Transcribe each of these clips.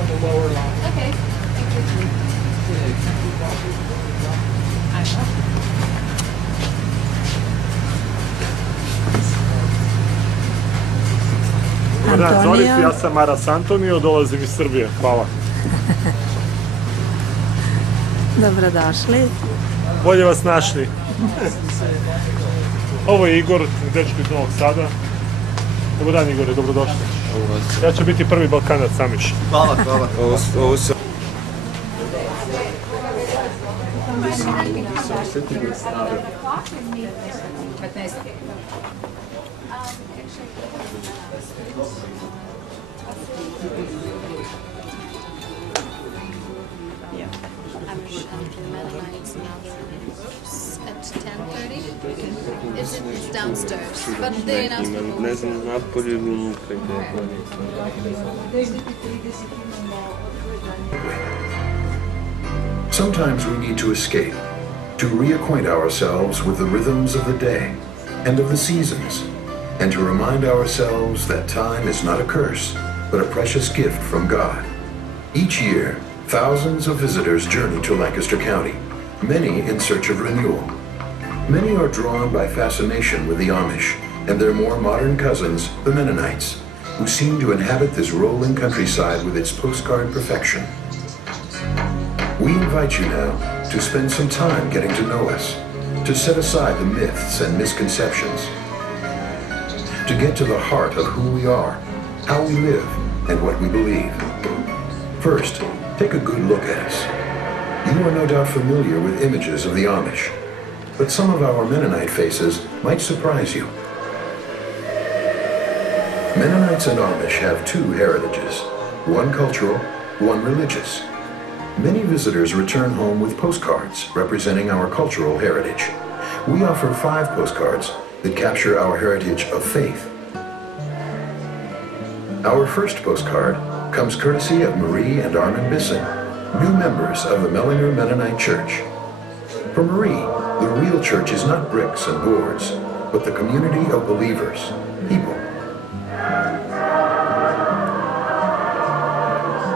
on the lower line. Okay. Dobar dan, Zorica, ja sam Maras Antonio, dolazim iz Srbije. Hvala. Dobrodošli. Bolje vas našli. Ovo je Igor, dečko iz Novog Sada. Dobar dan, Igore, dobrodošli. Ja ću biti prvi Balkanac Amiši. Hvala. Ovo se... It's downstairs, but they announced Ne znam, napolje ili unutra gdje. Sometimes we need to escape, to reacquaint ourselves with the rhythms of the day and of the seasons, and to remind ourselves that time is not a curse, but a precious gift from God. Each year, thousands of visitors journey to Lancaster County, many in search of renewal. Many are drawn by fascination with the Amish and their more modern cousins, the Mennonites, who seem to inhabit this rolling countryside with its postcard perfection. We invite you now to spend some time getting to know us, to set aside the myths and misconceptions, to get to the heart of who we are, how we live, and what we believe. First, take a good look at us. You are no doubt familiar with images of the Amish, but some of our Mennonite faces might surprise you. Mennonites and Amish have two heritages, one cultural, one religious. Many visitors return home with postcards representing our cultural heritage. We offer 5 postcards that capture our heritage of faith. Our first postcard comes courtesy of Marie and Armin Bisson, new members of the Mellinger Mennonite Church. For Marie, the real church is not bricks and boards, but the community of believers, people.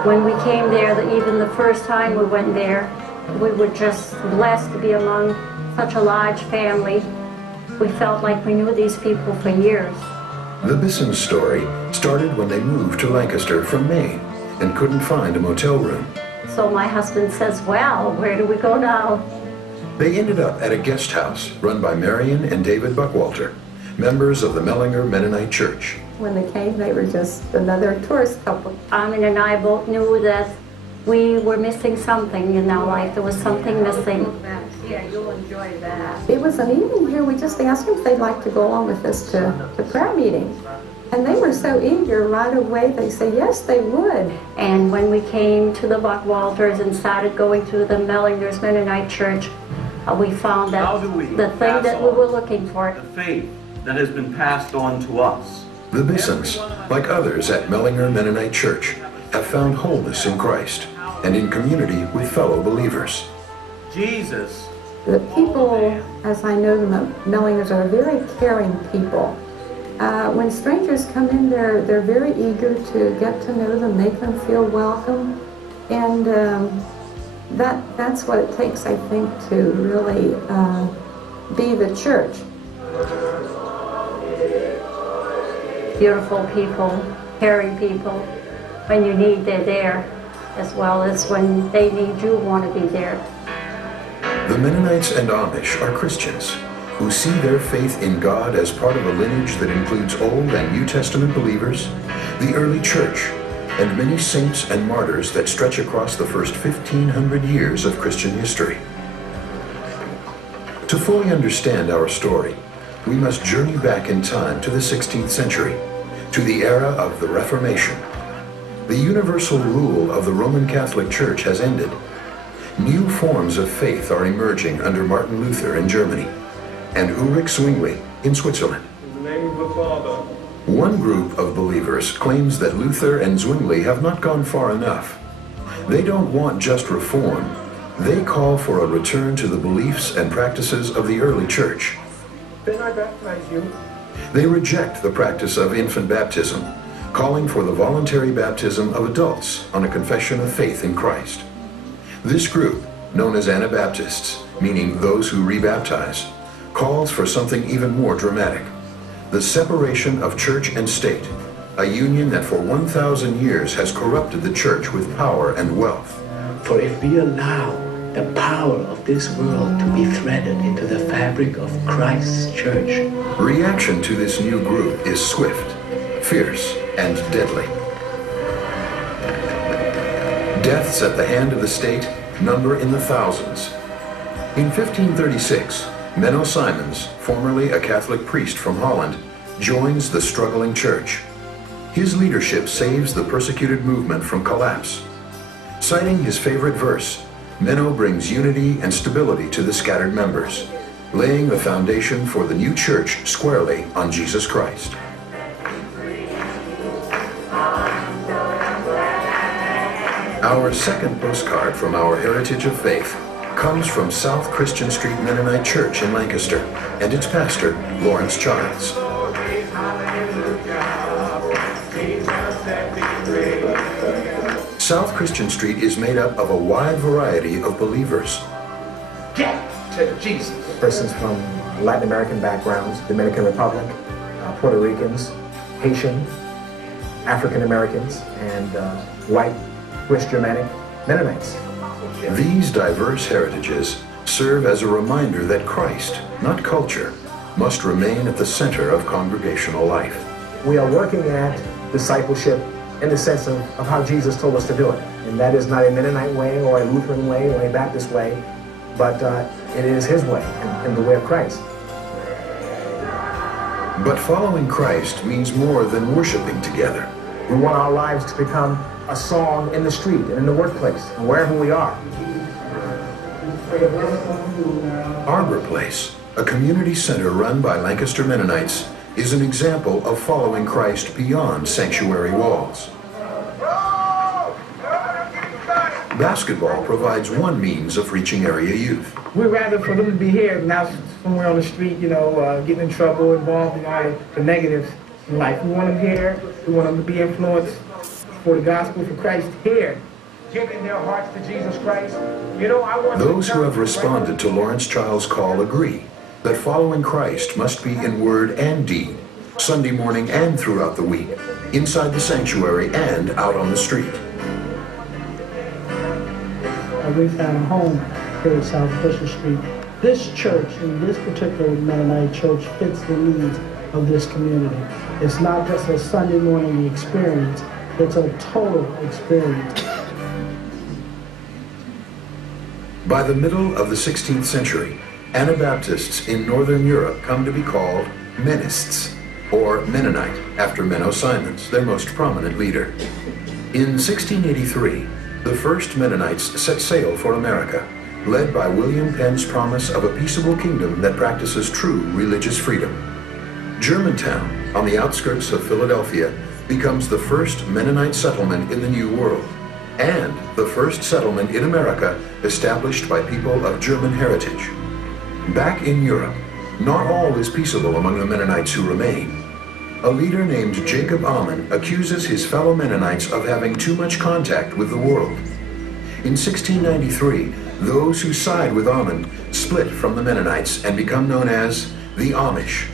When we came there, even the first time we went there, we were just blessed to be among such a large family. We felt like we knew these people for years. The Bisson story started when they moved to Lancaster from Maine and couldn't find a motel room. So my husband says, well, where do we go now? They ended up at a guest house run by Marion and David Buckwalter, members of the Mellinger Mennonite Church. When they came, they were just another tourist couple. Armin and I both knew that we were missing something in our life. There was something missing. Yeah, you'll enjoy that. It was an evening here. We just asked them if they'd like to go along with us to prayer meeting. And they were so eager right away. They said, yes, they would. And when we came to the Buckwalters and started going to the Mellinger's Mennonite Church, we found that the thing that we were looking for. The faith that has been passed on to us. The Bissons, like others at Mellinger Mennonite Church, have found wholeness in Christ and in community with fellow believers. Jesus. The people, as I know them, Mellingers are very caring people. When strangers come in, they're very eager to get to know them, make them feel welcome, and that's what it takes, I think, to really be the church. Beautiful people, caring people. When you need, they're there, as well as when they need you, want to be there. The Mennonites and Amish are Christians who see their faith in God as part of a lineage that includes Old and New Testament believers, the early church, and many saints and martyrs that stretch across the first 1,500 years of Christian history. To fully understand our story, we must journey back in time to the 16th century, to the era of the Reformation. The universal rule of the Roman Catholic Church has ended. New forms of faith are emerging under Martin Luther in Germany and Ulrich Zwingli in Switzerland. In the name of the Father. One group of believers claims that Luther and Zwingli have not gone far enough. They don't want just reform. They call for a return to the beliefs and practices of the early church. Then I baptize you. They reject the practice of infant baptism, calling for the voluntary baptism of adults on a confession of faith in Christ. This group, known as Anabaptists, meaning those who rebaptize, calls for something even more dramatic: the separation of church and state, a union that for 1,000 years has corrupted the church with power and wealth. For if we allow the power of this world to be threaded into the fabric of Christ's church. Reaction to this new group is swift, fierce, and deadly. Deaths at the hand of the state number in the thousands. In 1536, Menno Simons, formerly a Catholic priest from Holland, joins the struggling church. His leadership saves the persecuted movement from collapse. Citing his favorite verse, Menno brings unity and stability to the scattered members, laying the foundation for the new church squarely on Jesus Christ. Our second postcard from our heritage of faith comes from South Christian Street Mennonite Church in Lancaster and its pastor, Lawrence Childs. South Christian Street is made up of a wide variety of believers. Get to Jesus. Persons from Latin American backgrounds, Dominican Republic, Puerto Ricans, Haitian, African Americans, and white, Swiss Germanic Mennonites. These diverse heritages serve as a reminder that Christ, not culture, must remain at the center of congregational life. We are working at discipleship in the sense of how Jesus told us to do it. And that is not a Mennonite way or a Lutheran way or a Baptist way, but it is his way, in the way of Christ. But following Christ means more than worshiping together. We want our lives to become a song in the street and in the workplace and wherever we are. Arbor Place, a community center run by Lancaster Mennonites, is an example of following Christ beyond sanctuary walls. Basketball provides one means of reaching area youth. We'd rather for them to be here than out somewhere on the street, you know, getting in trouble, involved in all the negatives in life. We want them here. We want them to be influenced for the gospel, for Christ here. Giving their hearts to Jesus Christ. You know, I want those who have responded to Lawrence Child's call agree that following Christ must be in word and deed, Sunday morning and throughout the week, inside the sanctuary and out on the street. We found a home here at South Christian Street. This church, and this particular Mennonite church, fits the needs of this community. It's not just a Sunday morning experience, it's a total experience. By the middle of the 16th century, Anabaptists in Northern Europe come to be called Menists, or Mennonite, after Menno Simons, their most prominent leader. In 1683, the first Mennonites set sail for America, led by William Penn's promise of a peaceable kingdom that practices true religious freedom. Germantown, on the outskirts of Philadelphia, becomes the first Mennonite settlement in the New World, and the first settlement in America established by people of German heritage. Back in Europe, not all is peaceable among the Mennonites who remain. A leader named Jacob Ammon accuses his fellow Mennonites of having too much contact with the world. In 1693, those who side with Ammon split from the Mennonites and become known as the Amish.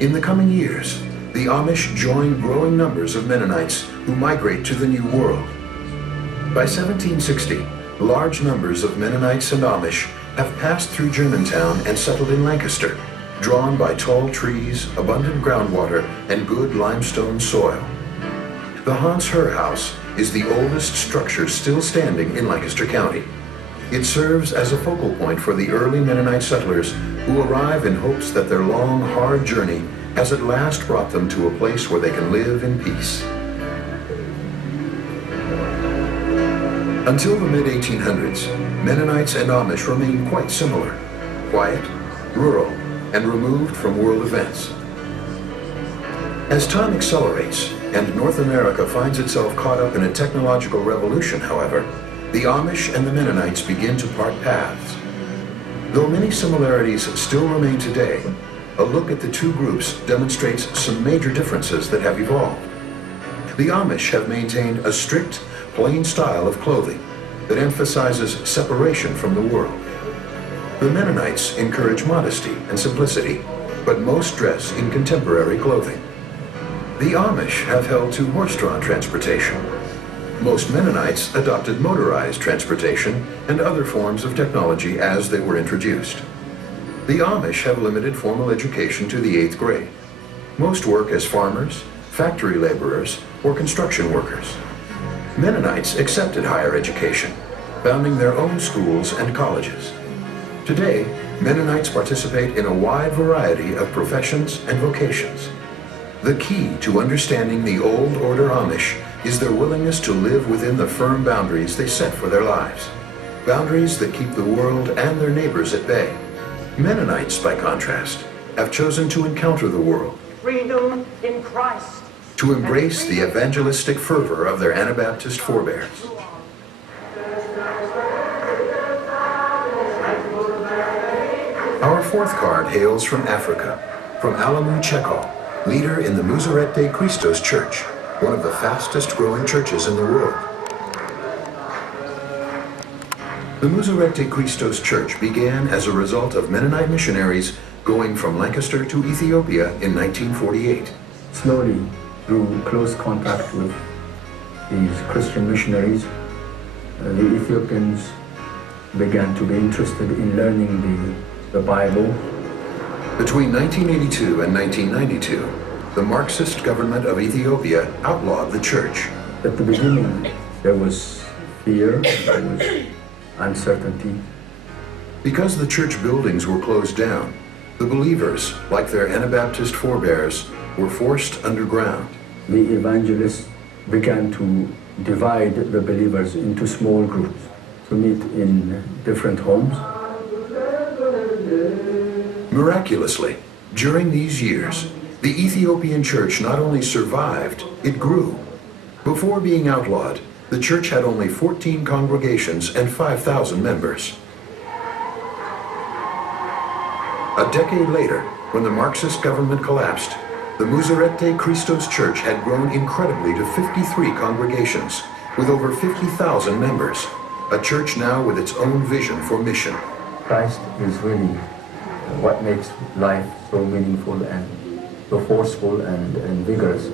In the coming years, the Amish join growing numbers of Mennonites who migrate to the New World. By 1760, large numbers of Mennonites and Amish have passed through Germantown and settled in Lancaster, drawn by tall trees, abundant groundwater, and good limestone soil. The Hans Herr House is the oldest structure still standing in Lancaster County. It serves as a focal point for the early Mennonite settlers who arrive in hopes that their long, hard journey has at last brought them to a place where they can live in peace. Until the mid-1800s, Mennonites and Amish remained quite similar, quiet, rural, and removed from world events. As time accelerates and North America finds itself caught up in a technological revolution, however, the Amish and the Mennonites begin to part paths. Though many similarities still remain today, a look at the two groups demonstrates some major differences that have evolved. The Amish have maintained a strict, plain style of clothing that emphasizes separation from the world. The Mennonites encourage modesty and simplicity, but most dress in contemporary clothing. The Amish have held to horse-drawn transportation. Most Mennonites adopted motorized transportation and other forms of technology as they were introduced. The Amish have limited formal education to the 8th grade. Most work as farmers, factory laborers, or construction workers. Mennonites accepted higher education, founding their own schools and colleges. Today, Mennonites participate in a wide variety of professions and vocations. The key to understanding the Old Order Amish is their willingness to live within the firm boundaries they set for their lives. Boundaries that keep the world and their neighbors at bay. Mennonites, by contrast, have chosen to encounter the world. Freedom in Christ. To embrace the evangelistic fervor of their Anabaptist forebears. Our fourth card hails from Africa, from Alamu Cheko, leader in the Muzerete Christos Church, one of the fastest growing churches in the world. The Muzerete Christos Church began as a result of Mennonite missionaries going from Lancaster to Ethiopia in 1948. Slowly, through close contact with these Christian missionaries, the Ethiopians began to be interested in learning the Bible. Between 1982 and 1992, the Marxist government of Ethiopia outlawed the church. At the beginning, there was fear, there was uncertainty. Because the church buildings were closed down, the believers, like their Anabaptist forebears, were forced underground. The evangelists began to divide the believers into small groups to meet in different homes. Miraculously, during these years, the Ethiopian church not only survived, it grew. Before being outlawed, the church had only 14 congregations and 5,000 members. A decade later, when the Marxist government collapsed, the Muzerete Christos Church had grown incredibly to 53 congregations, with over 50,000 members, a church now with its own vision for mission. Christ is really what makes life so meaningful and so forceful and vigorous.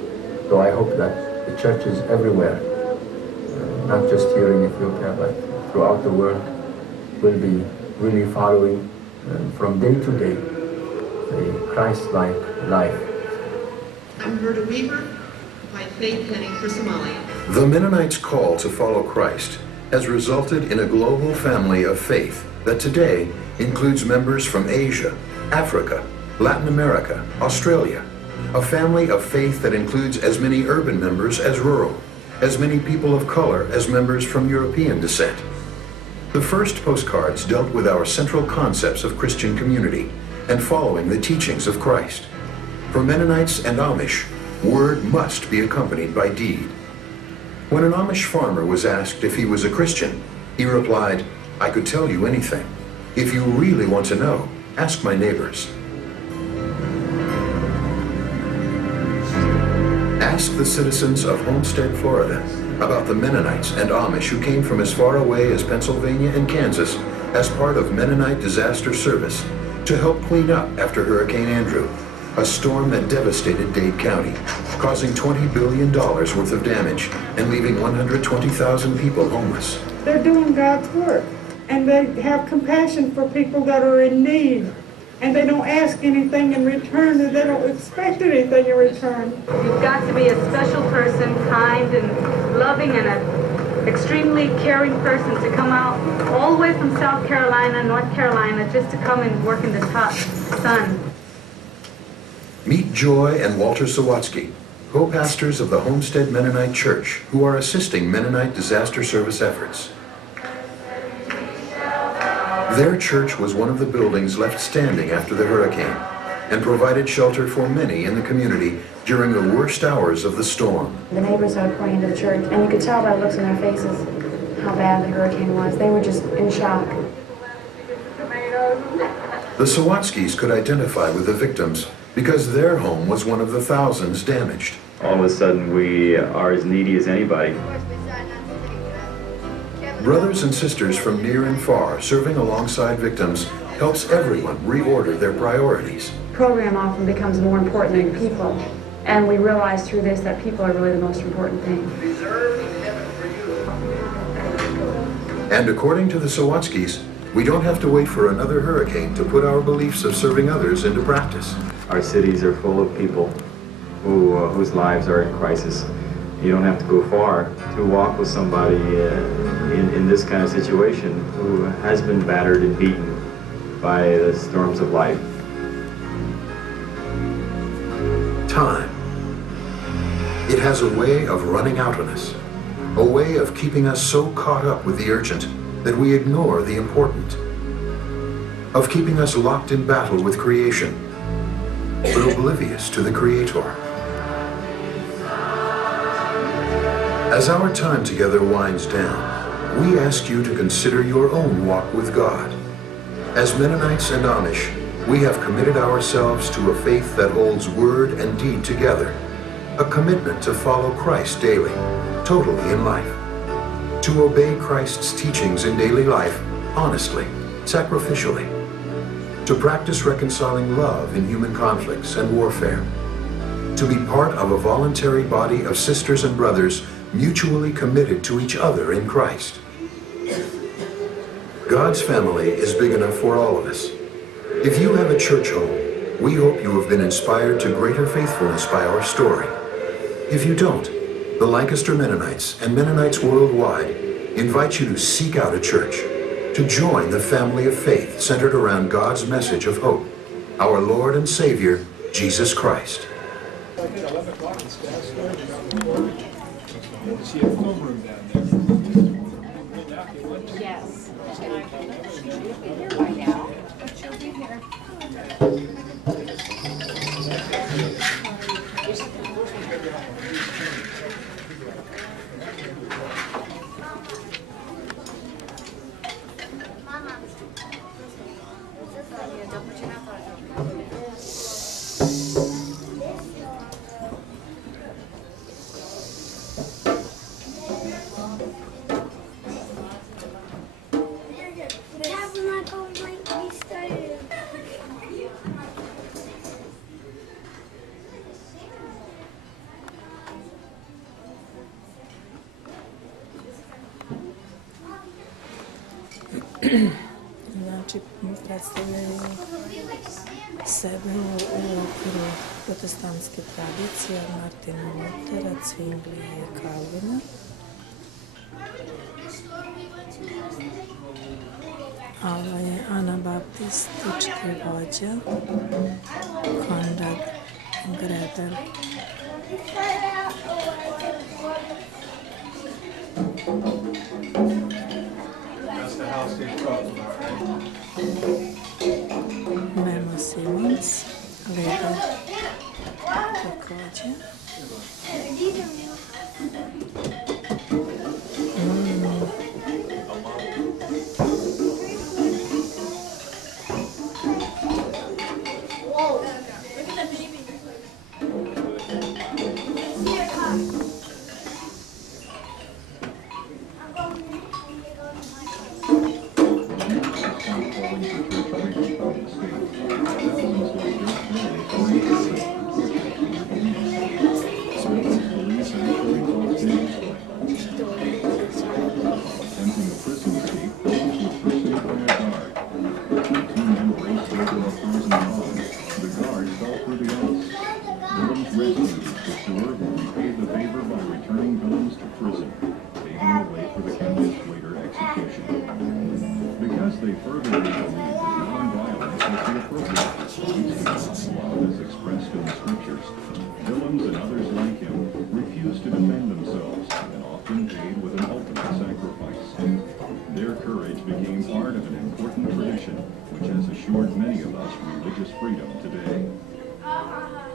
So I hope that the churches everywhere, not just here in Ethiopia, but throughout the world, will be really following from day to day a Christ-like life. I'm Vera Weaver, by faith heading for Somalia. The Mennonites' call to follow Christ has resulted in a global family of faith that today includes members from Asia, Africa, Latin America, Australia, a family of faith that includes as many urban members as rural, as many people of color as members from European descent. The first postcards dealt with our central concepts of Christian community and following the teachings of Christ. For Mennonites and Amish, word must be accompanied by deed. When an Amish farmer was asked if he was a Christian, he replied, "I could tell you anything. If you really want to know, ask my neighbors." Ask the citizens of Homestead, Florida, about the Mennonites and Amish who came from as far away as Pennsylvania and Kansas as part of Mennonite Disaster Service to help clean up after Hurricane Andrew, a storm that devastated Dade County, causing $20 billion worth of damage and leaving 120,000 people homeless. They're doing God's work, and they have compassion for people that are in need. And they don't ask anything in return, and they don't expect anything in return. You've got to be a special person, kind and loving and an extremely caring person to come out all the way from South Carolina, North Carolina, just to come and work in this hot sun. Meet Joy and Walter Sawatsky, co-pastors of the Homestead Mennonite Church, who are assisting Mennonite disaster service efforts. Their church was one of the buildings left standing after the hurricane and provided shelter for many in the community during the worst hours of the storm. The neighbors started praying to the church, and you could tell by the looks on their faces how bad the hurricane was. They were just in shock. The Sawatskis could identify with the victims because their home was one of the thousands damaged. all of a sudden we are as needy as anybody. Brothers and sisters from near and far serving alongside victims helps everyone reorder their priorities. Program often becomes more important than people, and we realize through this that people are really the most important thing. And according to the Sawatskis, we don't have to wait for another hurricane to put our beliefs of serving others into practice. Our cities are full of people whose lives are in crisis. You don't have to go far to walk with somebody in this kind of situation who has been battered and beaten by the storms of life. Time. It has a way of running out on us, a way of keeping us so caught up with the urgent that we ignore the important, of keeping us locked in battle with creation, but oblivious to the Creator. As our time together winds down, we ask you to consider your own walk with God. As Mennonites and Amish, we have committed ourselves to a faith that holds word and deed together, a commitment to follow Christ daily, totally in life, to obey Christ's teachings in daily life honestly, sacrificially, to practice reconciling love in human conflicts and warfare, to be part of a voluntary body of sisters and brothers mutually committed to each other in Christ. God's family is big enough for all of us. If you have a church home, we hope you have been inspired to greater faithfulness by our story. If you don't, the Lancaster Mennonites and Mennonites worldwide invite you to seek out a church, to join the family of faith centered around God's message of hope, our Lord and Savior, Jesus Christ. Yes. Znači, predstavljaju sebe u okviru protestantske tradicije od Martina Luthera, Zwinglija i Calvina. Ovo je anabaptistički vođa Konrad Grebel. Memo Simons, lider također.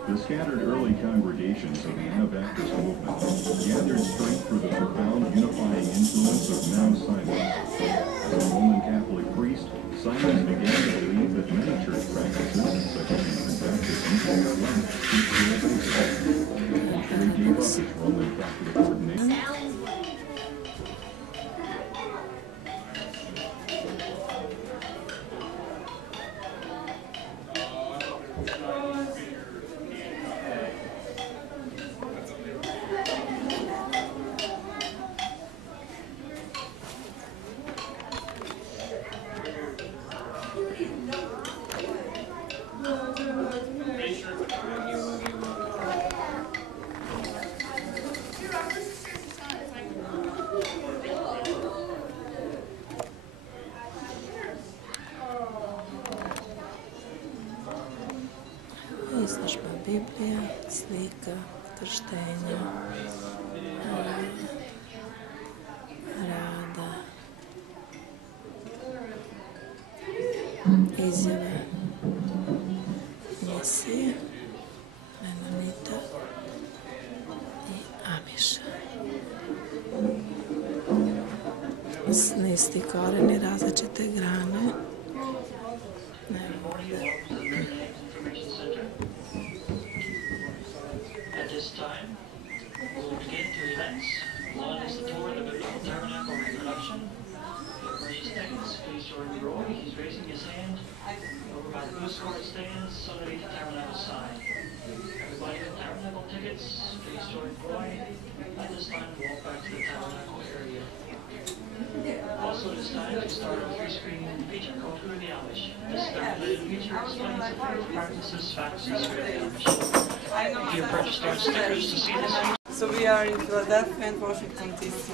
The scattered early congregations of the Anabaptist movement gathered strength for the profound unifying influence of now Simons. As a Roman Catholic priest, Simons began to believe that many church practices, such as infant baptism, were linked to spiritual. Give up one link back to the coordinate. Izložba Biblija, slika, krštenja, rada, izjave, misije, Menonita i Amiša. Isti koreni, različite grane. Also, it is time to start our free-screening feature called Who are the Amishi? This speculative feature explains the faith practices, facts, and history of the Amishi. If you purchased our stickers to see this feature. So we are in Philadelphia and Washington, D.C.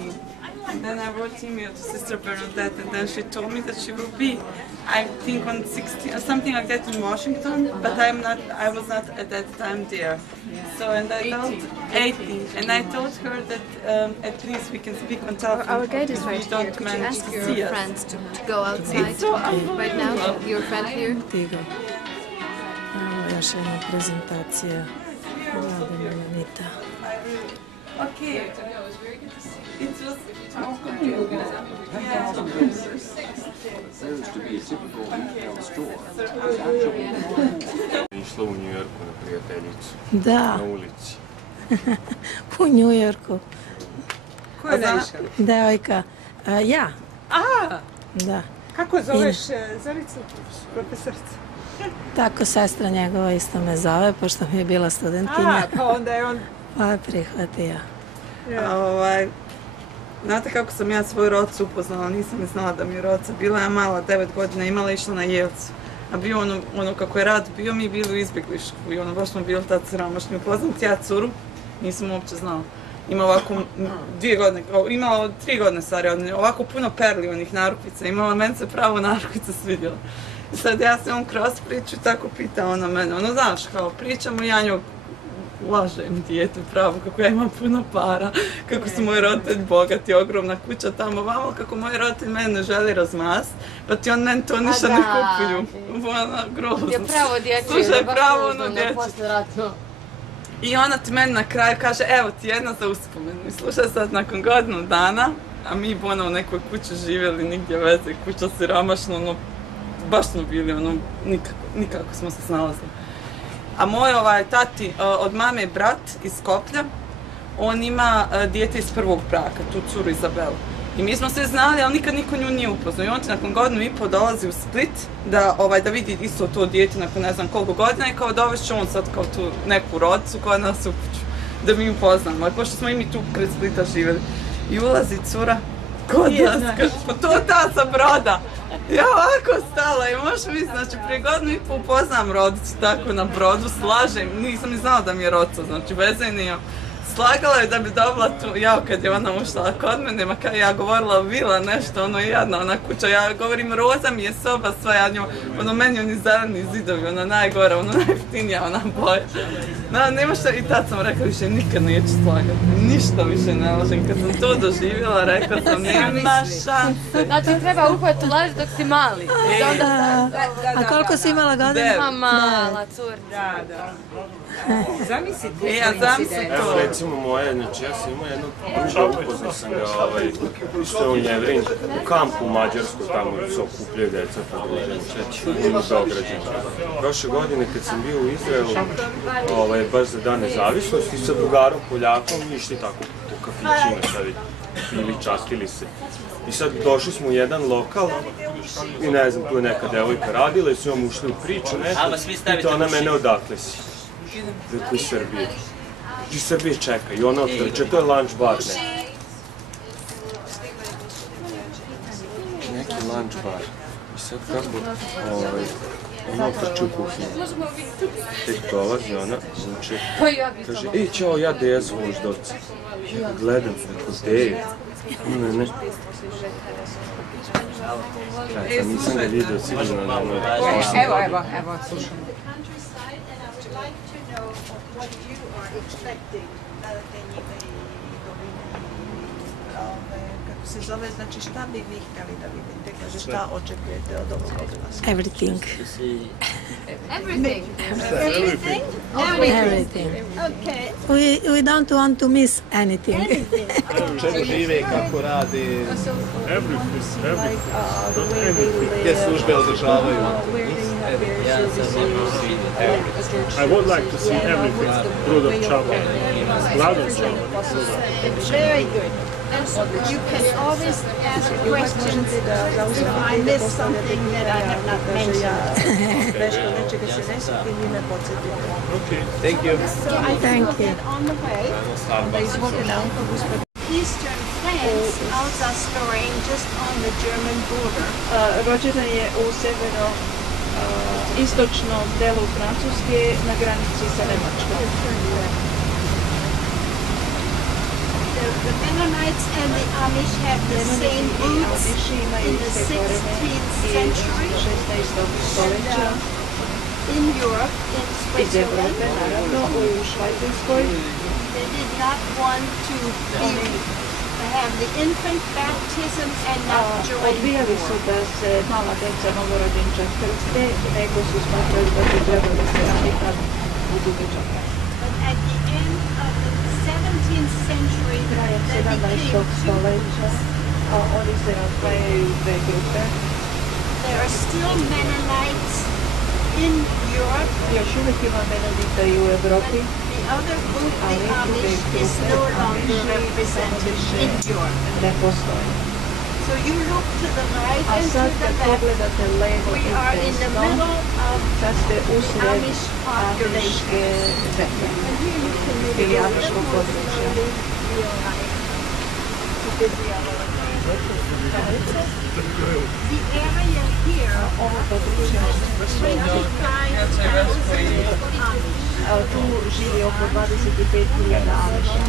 And then I wrote email to Sister Bernadette, and then she told me that she will be, I think, on 16 or something like that in Washington, but I was not at that time there. So, and I told 80, and I told her that at least we can speak on telephone. Our guide is right here. Could you ask your friends to go outside right now? Your friend here? Tigo. Ovo još jedna prezentacija Vlade Menonita. Okay. It was Išla u Njujorku na prijateljicu. Da. Na ulici. U Njujorku. Ko je Zorica? Devojka. Ja. A! Da. Kako zoveš Zoricu? Profesorica? Tako sestra njegova isto me zove, pošto mi je bila studentkinja. A, pa onda je on... Pa je prihvatio. Znate kako sam ja svoju rocu upoznala, nisam je znala da mi je roca. Bila je mala, 9 godina, imala, išla na Jelcu. A bio ono kako je rad bio, mi bili u izbjeglišku i baš smo bili tad siromašni. Upoznam ti ja curu, nisam uopće znala. Ima ovako 2 godine, imala 3 godine stari, ovako puno perli onih narukvica, imala, meni se pravo narukvica svidjela. I sad ja se on kroz priču i tako pita ona mene, znaš, kao pričamo i ja njog lažem dijete pravo, kako ja imam puno para, kako su moji roditelji bogati, ogromna kuća tamo vamo, kako moji roditelji mene ne želi razmast, pa ti on meni to ništa ne kupuju. Ona grozno. Je pravo dječje. Slušaj, pravo ono dječje. I ona ti meni na kraju kaže, evo ti jedna za uspomenu. I slušaj sad, nakon godinu dana, a mi u nekoj kući živjeli, nigdje veze, kuća siromašna, baš smo bili, nikako smo se snalazili. A moj tati od mame brat iz Koplja, on ima dijete iz prvog braka, tu curu Izabelu. I mi smo sve znali, ali nikad niko nju nije upoznao. I on ti nakon godinu i pol dolazi u Split da vidi isto to dijete nakon ne znam koliko godina i kao dovešće on sad kao tu neku rodicu koja nas u kuću, da mi upoznamo. Pošto smo i mi tu pred Splita živjeli. I ulazi cura, kod nas, pa to ta sa Broda. Ja ovako stala i možeš misliti, znači prije godinu i pol upoznam rodicu tako na Brodu, slažem, nisam ni znala da mi je roca, znači veze nije. Slagala je da bi dobila tu, kad je ona ušla kod mene, ja govorila vila nešto, jadna ona kuća, ja govorim roza mi je soba sva, ja njom, meni oni zeleni zidovi, najgora, najjeftinija, boja. Nema šta, i tad sam rekla, više nikad neću slagati, ništa više ne lažem, kad sam to doživjela, rekla sam, nema šanse. Znači treba uhvat u laž dok si mali. A koliko si imala godina? Mala, cur. Da. Zamisli to. recimo moje, znači ja sam imao jednog druga, upoznao sam ga, što je on Jevrin, u kampu u Mađarskoj, tamo se okupljaju deca, podruženi čeći, u Beograđu. Prošle godine kad sam bio u Izraelu, baš za dan nezavisnosti, sa drugarom Poljakom, išli tako po kafićima, sad pili, častili se. I sad došli smo u jedan lokal i ne znam, tu je neka devojka radila i su vam ušli u priču, i ona mene odakle si. Rekao iz Srbije. Iz Srbije čeka i ona otvrče, to je lunch bar, ne. Neki lunch bar. I sad kako, ona otvrče u kuhinju. Tek dolazi ona, uče, kaže, ej, čao, ja Deja s Voždovca. Ja gledam, rekao, Deja. Ne. Ja nisam ga vidio, sigurno na moj. Evo, slušamo. What you are expecting da njime i kako se zove, znači šta bi vi htjeli da vidite, kaže šta očekujete od ovog oglasa? Everything. Everything. Everything? Everything. Okay. We don't want to miss anything. Čemu žive, kako rade? Gdje službe održavaju? I would like to see everything. Prirodom, čitavo. Radom, čitavo. Very good. You can always ask questions if I missed something that I have not mentioned. Okay. Thank you. So I think we'll get on the way. Eastern France, Alsace-Lorraine, just on the German border. Rođena je u severo-istočnom delu Francuske na granici sa Nemačkom. The Mennonites and the Amish have the same roots in the 16th century in Europe, in Switzerland. They did not want to have the infant baptism and not join Odbijali su da se mala deca novorođenča krste, nego su smatrali da bi trebalo se radi kad budu deđaka. But at the end of the 17th century, they became two groups. Oni se razdvajaju u dve grupe. There are still Mennonites in Europe. Još uvijek ima Menonita i u Evropi. The other group, the Amish, is no longer represented in Europe. Ne postoji. So you look to the right and to the left. We are in the middle of the Amish population. And here you can really go a little more slowly, realize the area here is 25,000 Amish. Tu živi oko 25.000 Amiša.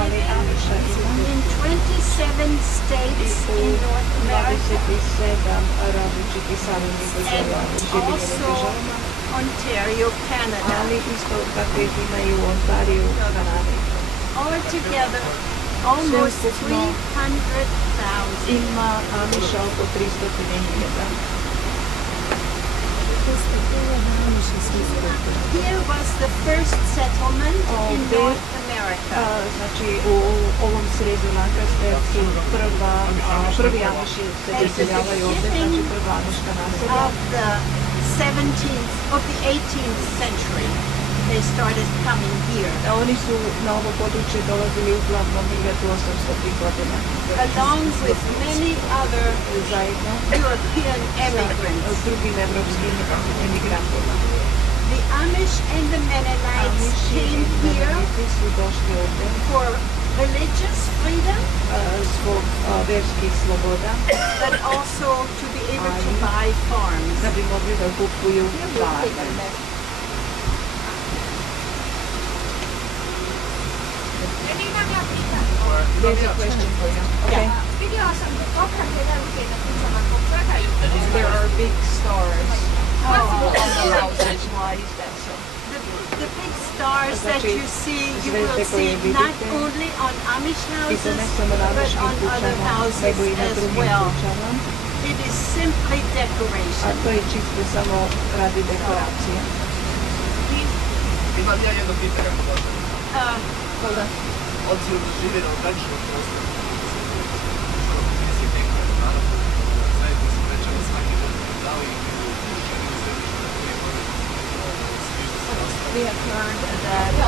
Ali Amiša in 27 states in North America. 27 različitih saveznih država živi u državama. Ontario, Canada. Ali isto tako ima i u Ontariju, Kanadi. Altogether, almost 300,000. Ima Amiša oko 300.000. Here was the first settlement in North America. Znači u ovom sredu Lancaster su prvi Amiši se doseljavaju ovdje, znači prva Amiška naselja. Of the 18th century, they started coming here. Oni su na ovo područje dolazili uglavnom 1800 godina. Along with many other European immigrants. S drugim evropskim emigrantima. The Amish and the Mennonites came here for religious freedom, verskih sloboda, but also to be able to buy farms. Da bi mogli da kupuju farme. There's a question for you. Okay. There are big stars on the mountains. Why is that so? The big stars that you see, you will see not only on Amish houses, but on other houses as well. It is simply decoration. A to je čisto samo radi dekoracije. Imam ja jedno pitanje. Obzirom da žive na ograničenom prostoru,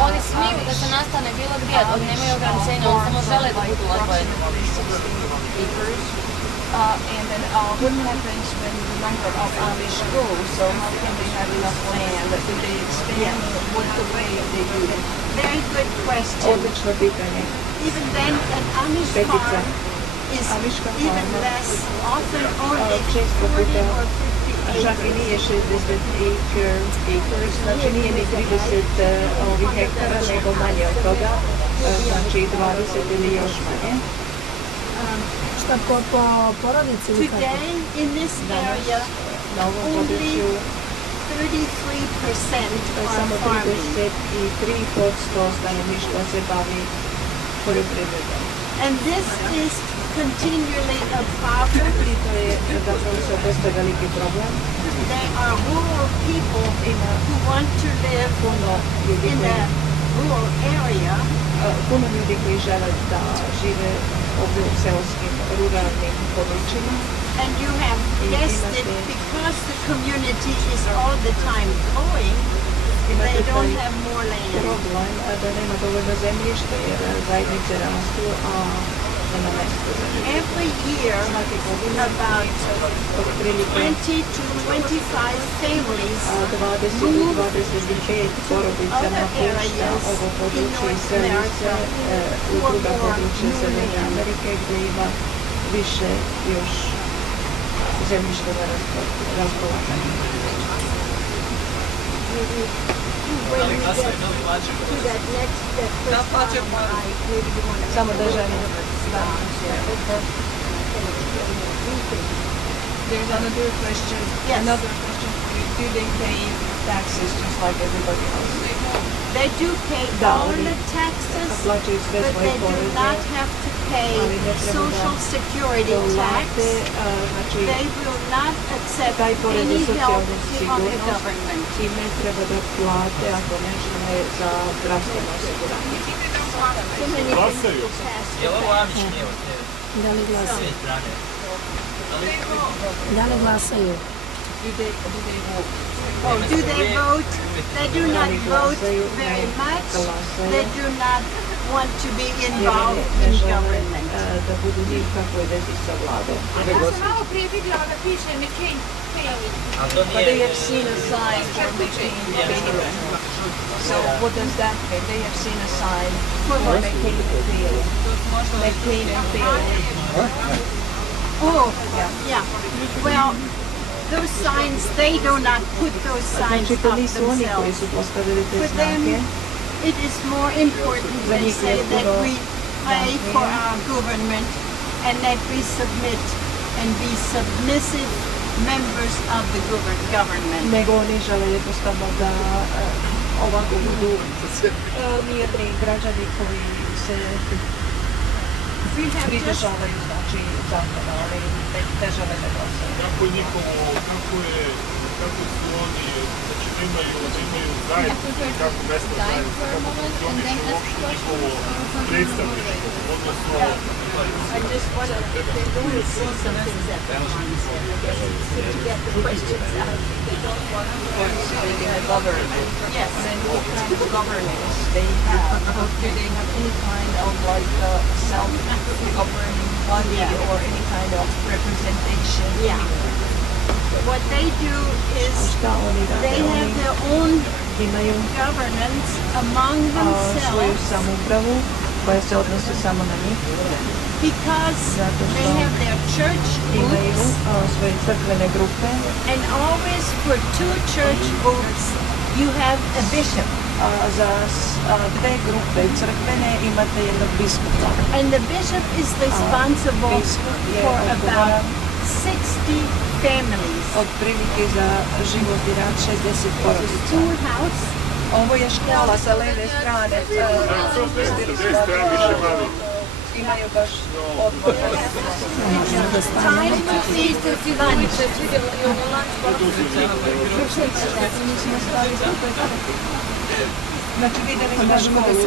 Oni smiju da se nastane bilo gdje, oni nemaju ograničenja, oni samo žele da budu odvojeni. And then what happens when the number of Amish grows? So how can they have enough land? Do they expand? What's the way they do it? Very good question. Even then, an Amish farm is even less, often only 40 or 50 Čak i nije 60 acres, znači nije ni 30 hektara, nego manje od toga, znači 20 ili još manje. Šta po porodici ili kako? Today, in this area, only 33% are farming. 33% stanovništva se bavi poljoprivredom. And this is continually a problem. There are rural people who want to live in a rural area. Puno ljudi koji žele da žive u seoskim, ruralnim područjima. And you have guessed it, because the community is all the time growing, they don't have more land. Problem da nema dovoljno zemljišta jer zajednice rastu, a nema mesta za njih. Every year, about 20 to 25 families move to other areas in North America u druga područja Severne Amerike gdje ima više još zemljišta na raspolaganju. When we get to that next Samo da želim There's another question. Yes. Another question. Do they pay taxes just like everybody else? They do pay all the taxes, but they do not have to pay Social Security tax. They will not accept any help from the government. Time treba da plate ako nešto ne za zdravstveno osiguranje. Glasaju. Da li glasaju? Da li glasaju? Do they vote? Oh, do they vote? They do not vote very much. They do not want to be involved in government. Da budu nikakve veze sa vladom. Ja sam malo prije vidjela da piše McCain Taylor. But they have seen a sign for McCain Taylor. So what does that mean? They have seen a sign for McCain Taylor. McCain Taylor. Oh, yeah. Well, those signs, they do not put those signs up themselves. For them, it is more important, they say, that we pay for our government and that we submit and be submissive members of the government. Nego oni žele jednostavno da ovako budu mirni građani koji se pridržavaju znači zakona, ali ne žele da glasaju. Kako su oni, znači imaju zajednicu, kako mesta zajednicu, kako funkcioniše uopšte njihovo predstavništvo, odnosno... I just want to see something that to get the questions out. They don't want to government. Yes. And what kind of governance they have? Do they have any kind of like self-governing body or any kind of representation? Yeah. What they do is they have their own governance among themselves because they have their church groups and always for two church groups you have a bishop. And the bishop is responsible for about 60 families. Schoolhouse. Ovo je škola sa leve strane. Imaju baš odbor. Time to feed the lunch. Znači videli smo školu.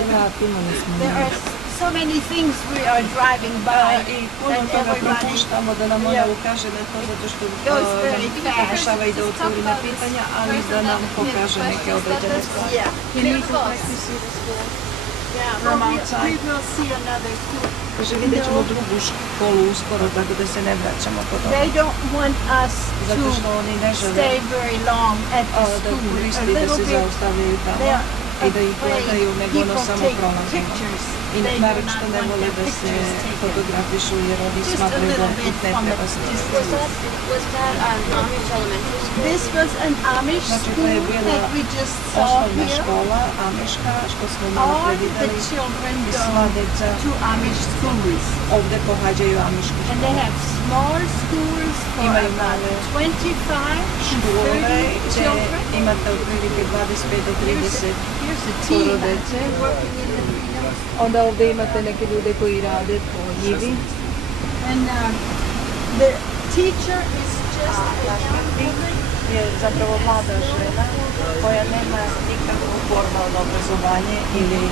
There are so many things we are driving by I puno toga propuštamo da nam ona ukaže da je to zato što pokušava i da otvori na pitanja, ali da nam pokaže neke određene stvari. From outside. Kaže, vidjet ćemo drugu školu uskoro, tako da se ne vraćamo kod toga. They don't want us Zato što oni ne žele stay very long at the da school. turisti da se zaustavljaju tamo i da ih gledaju, nego ono samo prolaze. I naročito ne vole da se fotografišu jer oni smatraju da ih ne treba snimati. This was an Amish school that we just saw osnovna here. škola, Amiška, što smo malo All the predvideli. children I sva go deca to Amish schools. ovde pohađaju Amišku And they školu. have small schools for Imaju about male 25 to škole 30 gde children. imate otprilike 25 do 30 Here's a team dece. working in the field. Onda ovde imate neke ljude koji rade po njivi. And the teacher is just a young woman. Je zapravo mlada žena koja nema nikakvo formalno obrazovanje ili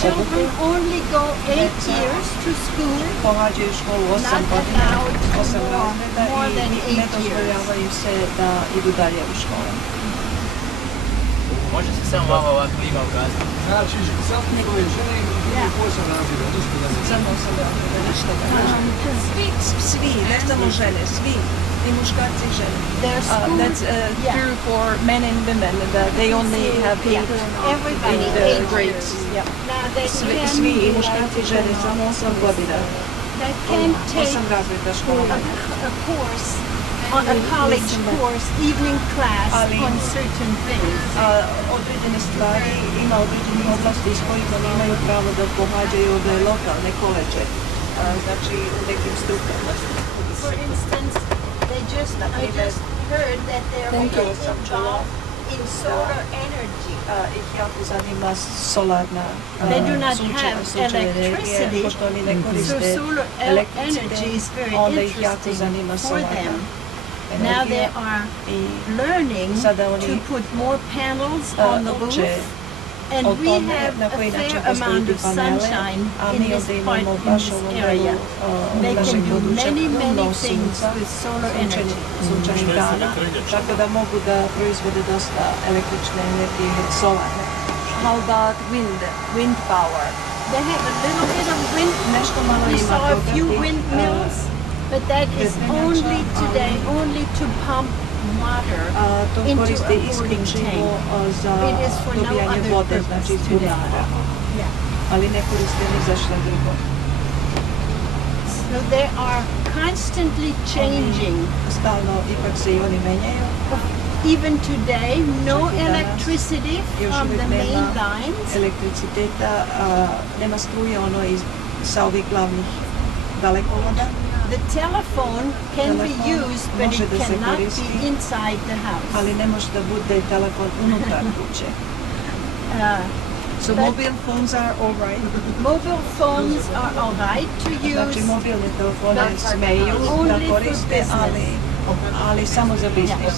Children only go 8 years to school. Pohađaju školu 8 godina, 8 razreda i ne dozvoljavaju se da idu dalje u školu. Može se samo malo ova klima ukazati? Znači, sad njegove žene imaju posao razreda, odnosno da se... Samo sam razreda, nešto da kažem. Svi, ne samo žene, svi. I muškarci i žene. That's true for men and women, that they only have 8 grades. Svi i muškarci i žene, samo 8 godina. They can take 8 razreda školovanja. a course, a college course, evening class on certain things. Određene stvari ima određenih oblasti iz kojih oni imaju pravo da pohađaju ove lokalne koleđe, znači u nekim strukama. For instance, I just heard that they're involved in solar energy. Ih jako zanima solarna They do not have sunčeva electricity, pošto oni ne so koriste solar energy elektricitet, is very onda ih jako interesting zanima for solarna them. Now they are learning to put more panels on the roof, and we have a fair amount of sunshine in this part, in this area. They can do many, many things with solar energy. Sunčanih dana, tako da mogu da proizvode dosta električne energije solarne. How about wind power? They have a little bit of wind. We saw a few windmills, but that is only today, only to pump water into a holding tank. It is for no other purpose today. Ali ne koriste ni za šta drugo. So they are constantly changing. Stalno ipak se i oni menjaju. Even today, no electricity from the main lines. Elektriciteta, nema struje sa ovih glavnih dalekovoda. The telephone can be used, but it cannot be inside the house. Ali ne može da bude telefon unutar kuće. So mobile phones are all right? Mobile phones are all right to use. Znači mobilne telefone smeju da koriste, ali samo za biznis.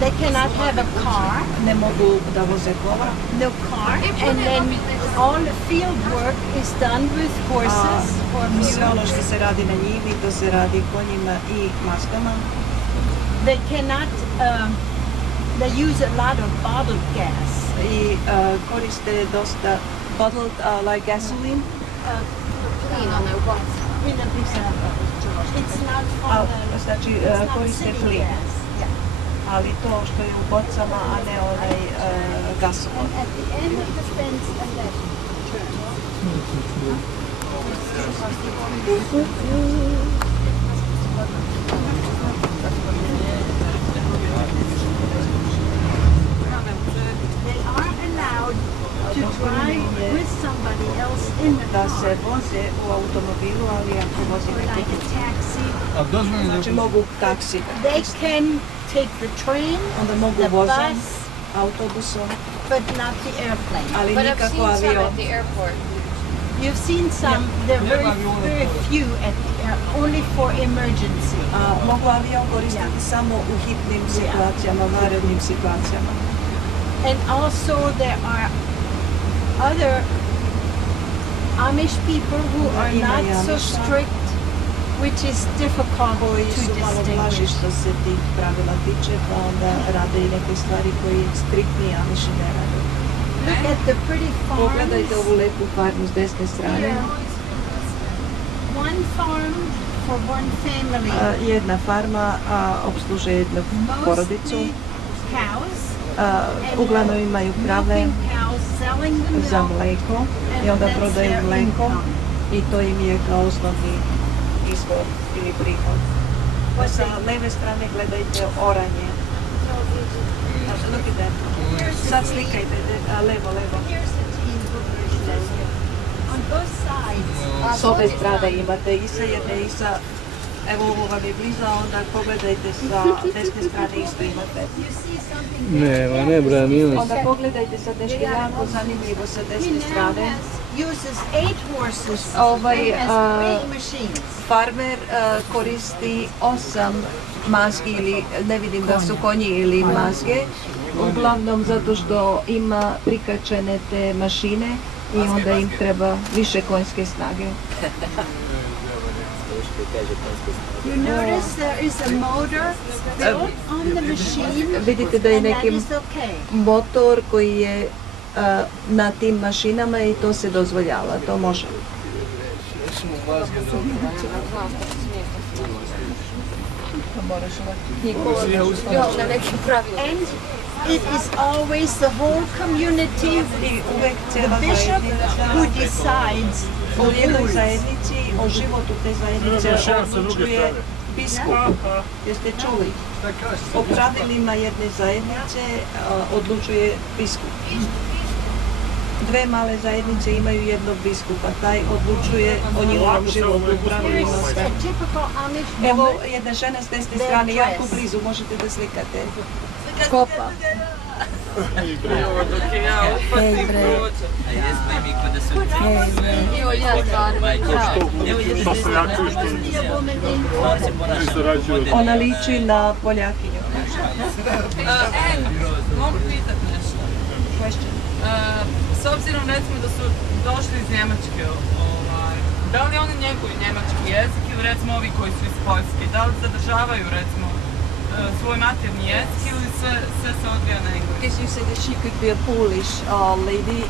They cannot have a car. Ne mogu da voze kola. No car. And then all the field work is done with horses or mules. Sve ono što se radi na njivi, to se radi konjima i maskama. They cannot, they use a lot of bottled gas. I koriste dosta bottled, like gasoline. It's not from the, znači koriste plin. Ali to što je u bocama, a ne onaj gasovod. At the end of the fence and that they are allowed to drive with somebody else in the car. Da se voze u automobilu, ali ako vozi like a taxi. Znači mogu taksi. They can take the train, the bus, autobusom, but not the airplane. Ali nikako avion. You've seen some, they're very few, only for emergency. Mogu avion koristiti samo u hitnim situacijama, vanrednim situacijama. And also there are other Amish people who are not so strict, which is difficult to distinguish. Što se tih pravila tiče, pa onda rade i neke stvari koje striktni Amiši ne rade. Look at the pretty farms. Pogledajte ovu lepu farmu s desne strane. One farm for one family. Jedna farma obslužuje jednu porodicu. Uglavnom imaju krave za mleko i onda prodaju mleko i to im je kao osnovni izvor ili prihod. Sa leve strane gledajte oranje. Look at that. Sad slikajte, levo. S ove strane imate i sa jedne i sa, evo ovo vam je bliza, onda pogledajte sa desne strane isto imate. Ne branim. Onda pogledajte sad nešto jako zanimljivo sa desne strane. Farmer koristi 8 mazgi ili ne vidim da su konji ili mazge, uglavnom zato što ima prikačene te mašine i onda im treba više konjske snage. You notice there is a motor built on the machine. Vidite da je neki motor koji je na tim mašinama i to se dozvoljava, to može. And it is always the whole community, the bishop who decides u jednoj zajednici, o životu te zajednice odlučuje biskup. Jeste čuli? O pravilima jedne zajednice odlučuje biskup. Dve male zajednice imaju jednog biskupa, taj odlučuje o njihovom životu, u pravilima sve. Evo jedna žena s desne strane, jako blizu, možete da slikate. Kopa. Hej bre. Evo ja stvarno. Ona liči na Poljakinju. Mogu pitat nešto? S obzirom recimo da su došli iz Njemačke, da li oni njeguju njemački jezik ili recimo ovi koji su iz Poljske, da li zadržavaju recimo svoj materni jezik ili sve se odvija na engleskom? Because you said that she could be a Polish lady,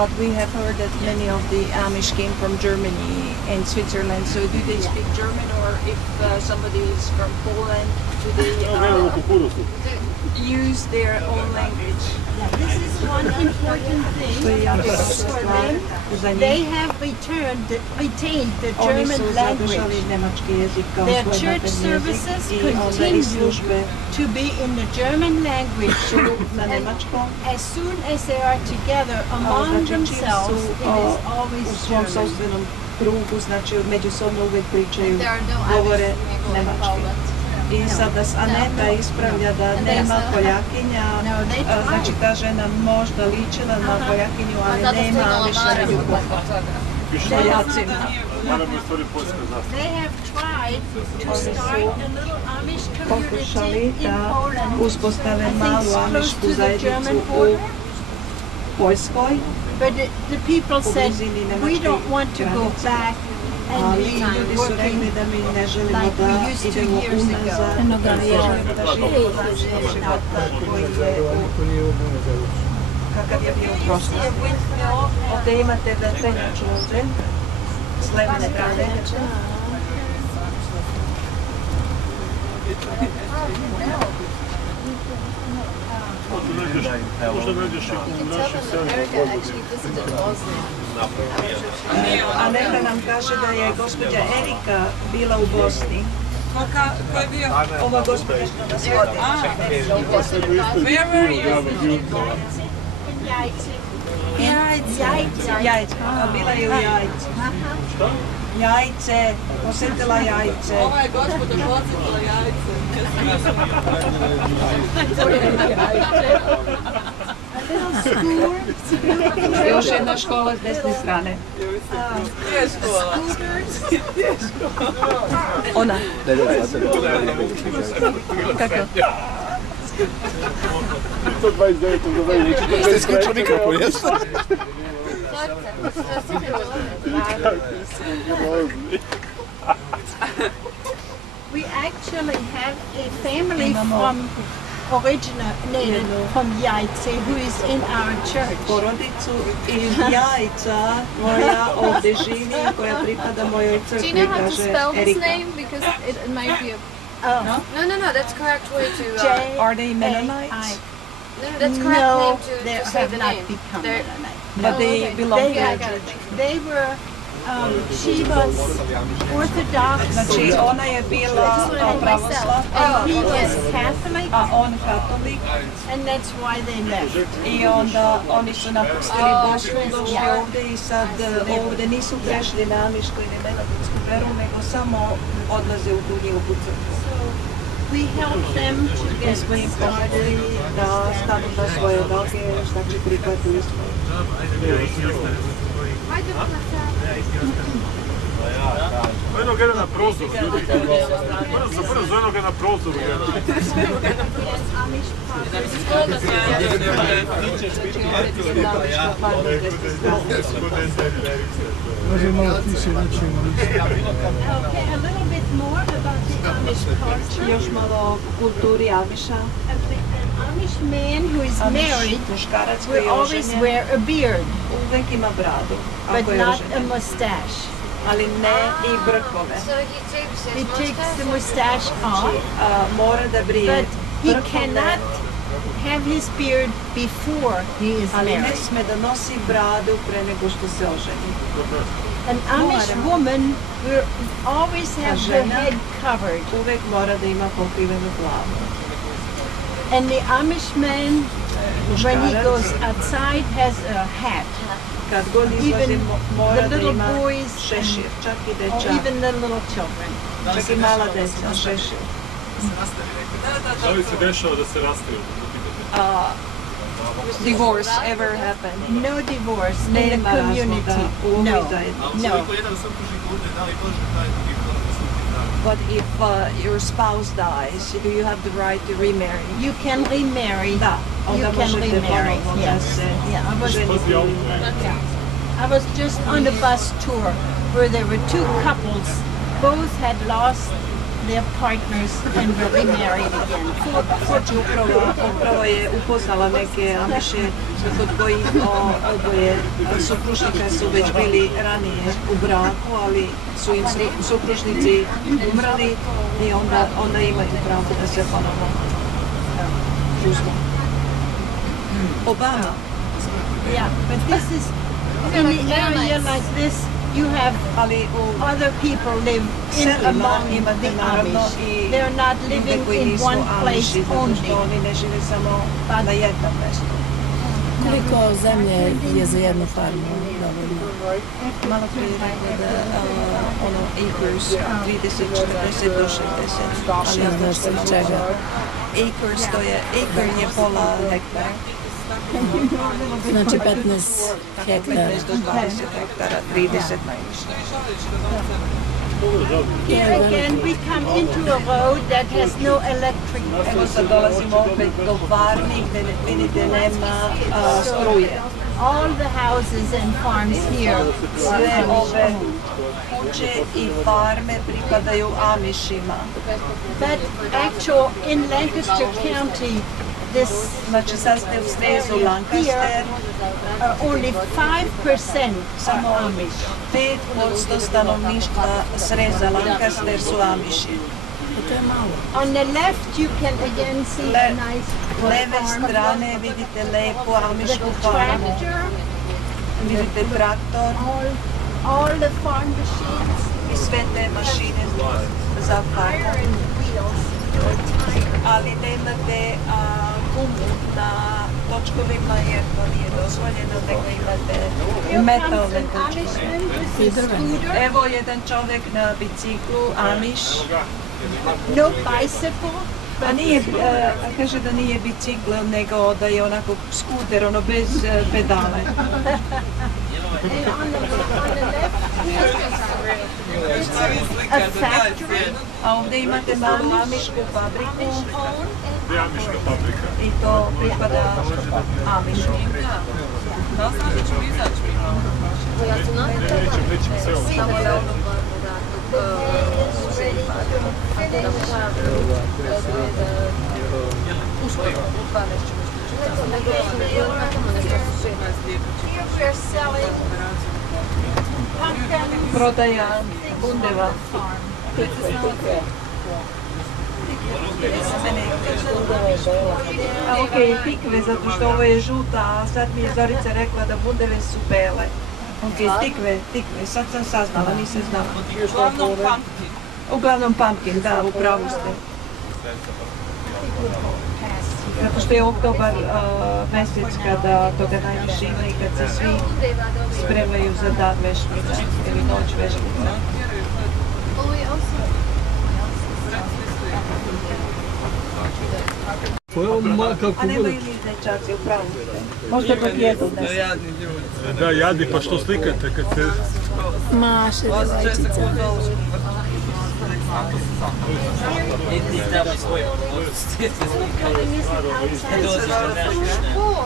but we have heard that many of the Amish came from Germany and Switzerland, so do they speak German, or if somebody is from Poland, do they use their own language? This is one important thing for them. They have retained the German language. Their church services continue to be in the German language. As soon as they are together among themselves, it is always German. Krugu, znači međusobno uvijek pričaju, govore nemački. I sada Aneta ispravlja da nema Poljakinja, znači ta žena možda ličila na Poljakinju, ali nema Amiša među Poljacima. Pokušali da uspostave malu amišku zajednicu u Poljskoj. But the people said, we don't want to go back and be working like we used to years ago. Kakav je bio prošlost. Ovdje imate vetrenjaču ovdje, s leve strane. Možda nađeš i u našim selima Aneta nam kaže da je gospođa Erika bila u Bosni. Ko je bio? Ova gospođa što nas vodi. Where were you? Jajce. Bila je u Jajce. Jajce, posjetila Jajce. Ova je gospođa posjetila Jajce. A little school Još jedna škola s desne strane. Gdje je škola? Ona. Kako? 129, Ste isključili mikrofon, jeste? We actually have a family from Jajce who is in our church. Porodicu iz Jajca moja ovdje živi koja pripada mojoj crkvi, Do you know how to kaže spell this Erika. name? Because it might be a... No, that's correct way to... Are they Mennonites? No, that's correct name to say the name. But they belong to the church. They were, she was Orthodox. Znači ona je bila pravoslavna, And he was Catholic. a on katolik. And that's why they left. I onda oni su napustili Bosnu, došli ovdje i sad ovdje nisu prešli na amišku ili melodinsku veru, nego samo odlaze u tu njihovu crkvu. We helped them to Mi smo im pomogli da stanu na svoje noge, znači prihvatili smo. Eno gleda na prozor, ljudi. Moram se brzo eno gleda na prozor. Okay, a little bit more about the Amish culture. Još malo o kulturi Amiša. Amish man who is married will always wear a beard, uvek ima bradu, but ako je not oženjen. a mustache. Ali ne i brkove. He takes the mustache off, Mora da brije but he brkove, cannot have his beard before he is ali ne married. sme da nosi bradu pre nego što se oženi. An Amish woman will always have her head covered. Uvek mora da ima pokrivenu glavu. And the Amish man, when he goes outside, has a hat. Kad god izlazi Even mora the da little ima boys, šešir, čak i or dečak, even the little children. čak i mala deca, šešir. Da li se dešava da se rastaju? Divorce ever happened? No divorce in the Nema community. razloga u ovoj No, zajednici. no. But if your spouse dies, do you have the right to remarry? You can remarry. Da, You onda can možete remarry. ponovo da Yes. se Yeah, I was. ženiti. I was just on a bus tour where there were two couples. Both had lost their partners and were remarried again. Upravo je upoznala neke Amiše kod kojih oboje supružnika su već bili ranije u braku, ali su im supružnici umrli i onda imaju pravo da se ponovno uzmu. Obama. Yeah, but this is in the area like this. You have other people live in among the Amish. They're not living in one place only. Oni ne žive samo na jednom mjestu. Koliko zemlje je za jednu farmu dovoljno? Malo prije rekla da acres 30, 40 do 60. Ali ne znaš se čega? Acres to je, acre je pola hektara. Znači 15 hektara. 15 do 20 hektara, 30 najviše. Here again we come into a road that has no electric. Evo sad dolazimo opet do farmi gdje vidite nema struje. All the houses and farms here Sve ove kuće i farme pripadaju Amišima. But actual in Lancaster County, this Znači sad ste u srezu Lancaster, only 5% samo 5% stanovništva sreza Lancaster su Amiši. On the left you can again see a nice Leve strane vidite lepu amišku farmu. Vidite traktor. All the farm machines. I sve te mašine za farmu. Ali nemate gumu na točkovima jer to nije dozvoljeno, nego imate metalne točkove. Evo jedan čovjek na biciklu, Amiš. No bicycle. A nije, kaže da nije bicikl, nego da je onako skuter, ono bez pedale. A ovdje imate malu amišku fabriku. Gdje je amiška fabrika? I to pripada Amišu. Da znam da ćemo izaći mi. Nećem sve ovo. Samo na onom uspijemo. Prodaja bundeva. Ok, tikve, zato što ovo je žuta, a sad mi je Zorica rekla da bundeve su bele. Ok, tikve, sad sam saznala, nisam znala. Uglavnom pumpkin. Uglavnom pumpkin, da, upravo ste. Zato što je oktobar mjesec kada toga najviše ima i kad se svi spremaju za dan vešmica ili noć vešmica. A nemaju ni dečaci, upravo ste. Možda kod jedu ne. Da, jadni, pa što slikate kad se... Maše, devojčice.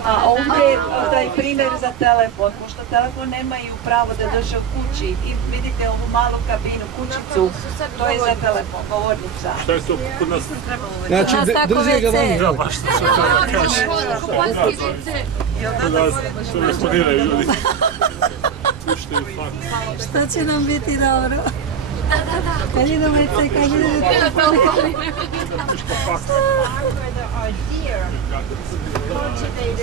A ovdje taj primjer za telefon, pošto telefon nemaju pravo da drže u kući i vidite ovu malu kabinu, kućicu, to je za telefon, govornica. Šta je to kod nas? Znači, drži ga vam. Da, baš što se to kaže. Kod nas telefoniraju ljudi. Puštaju fakt. Šta će nam biti dobro? Kad idu vece, kad idu telefon.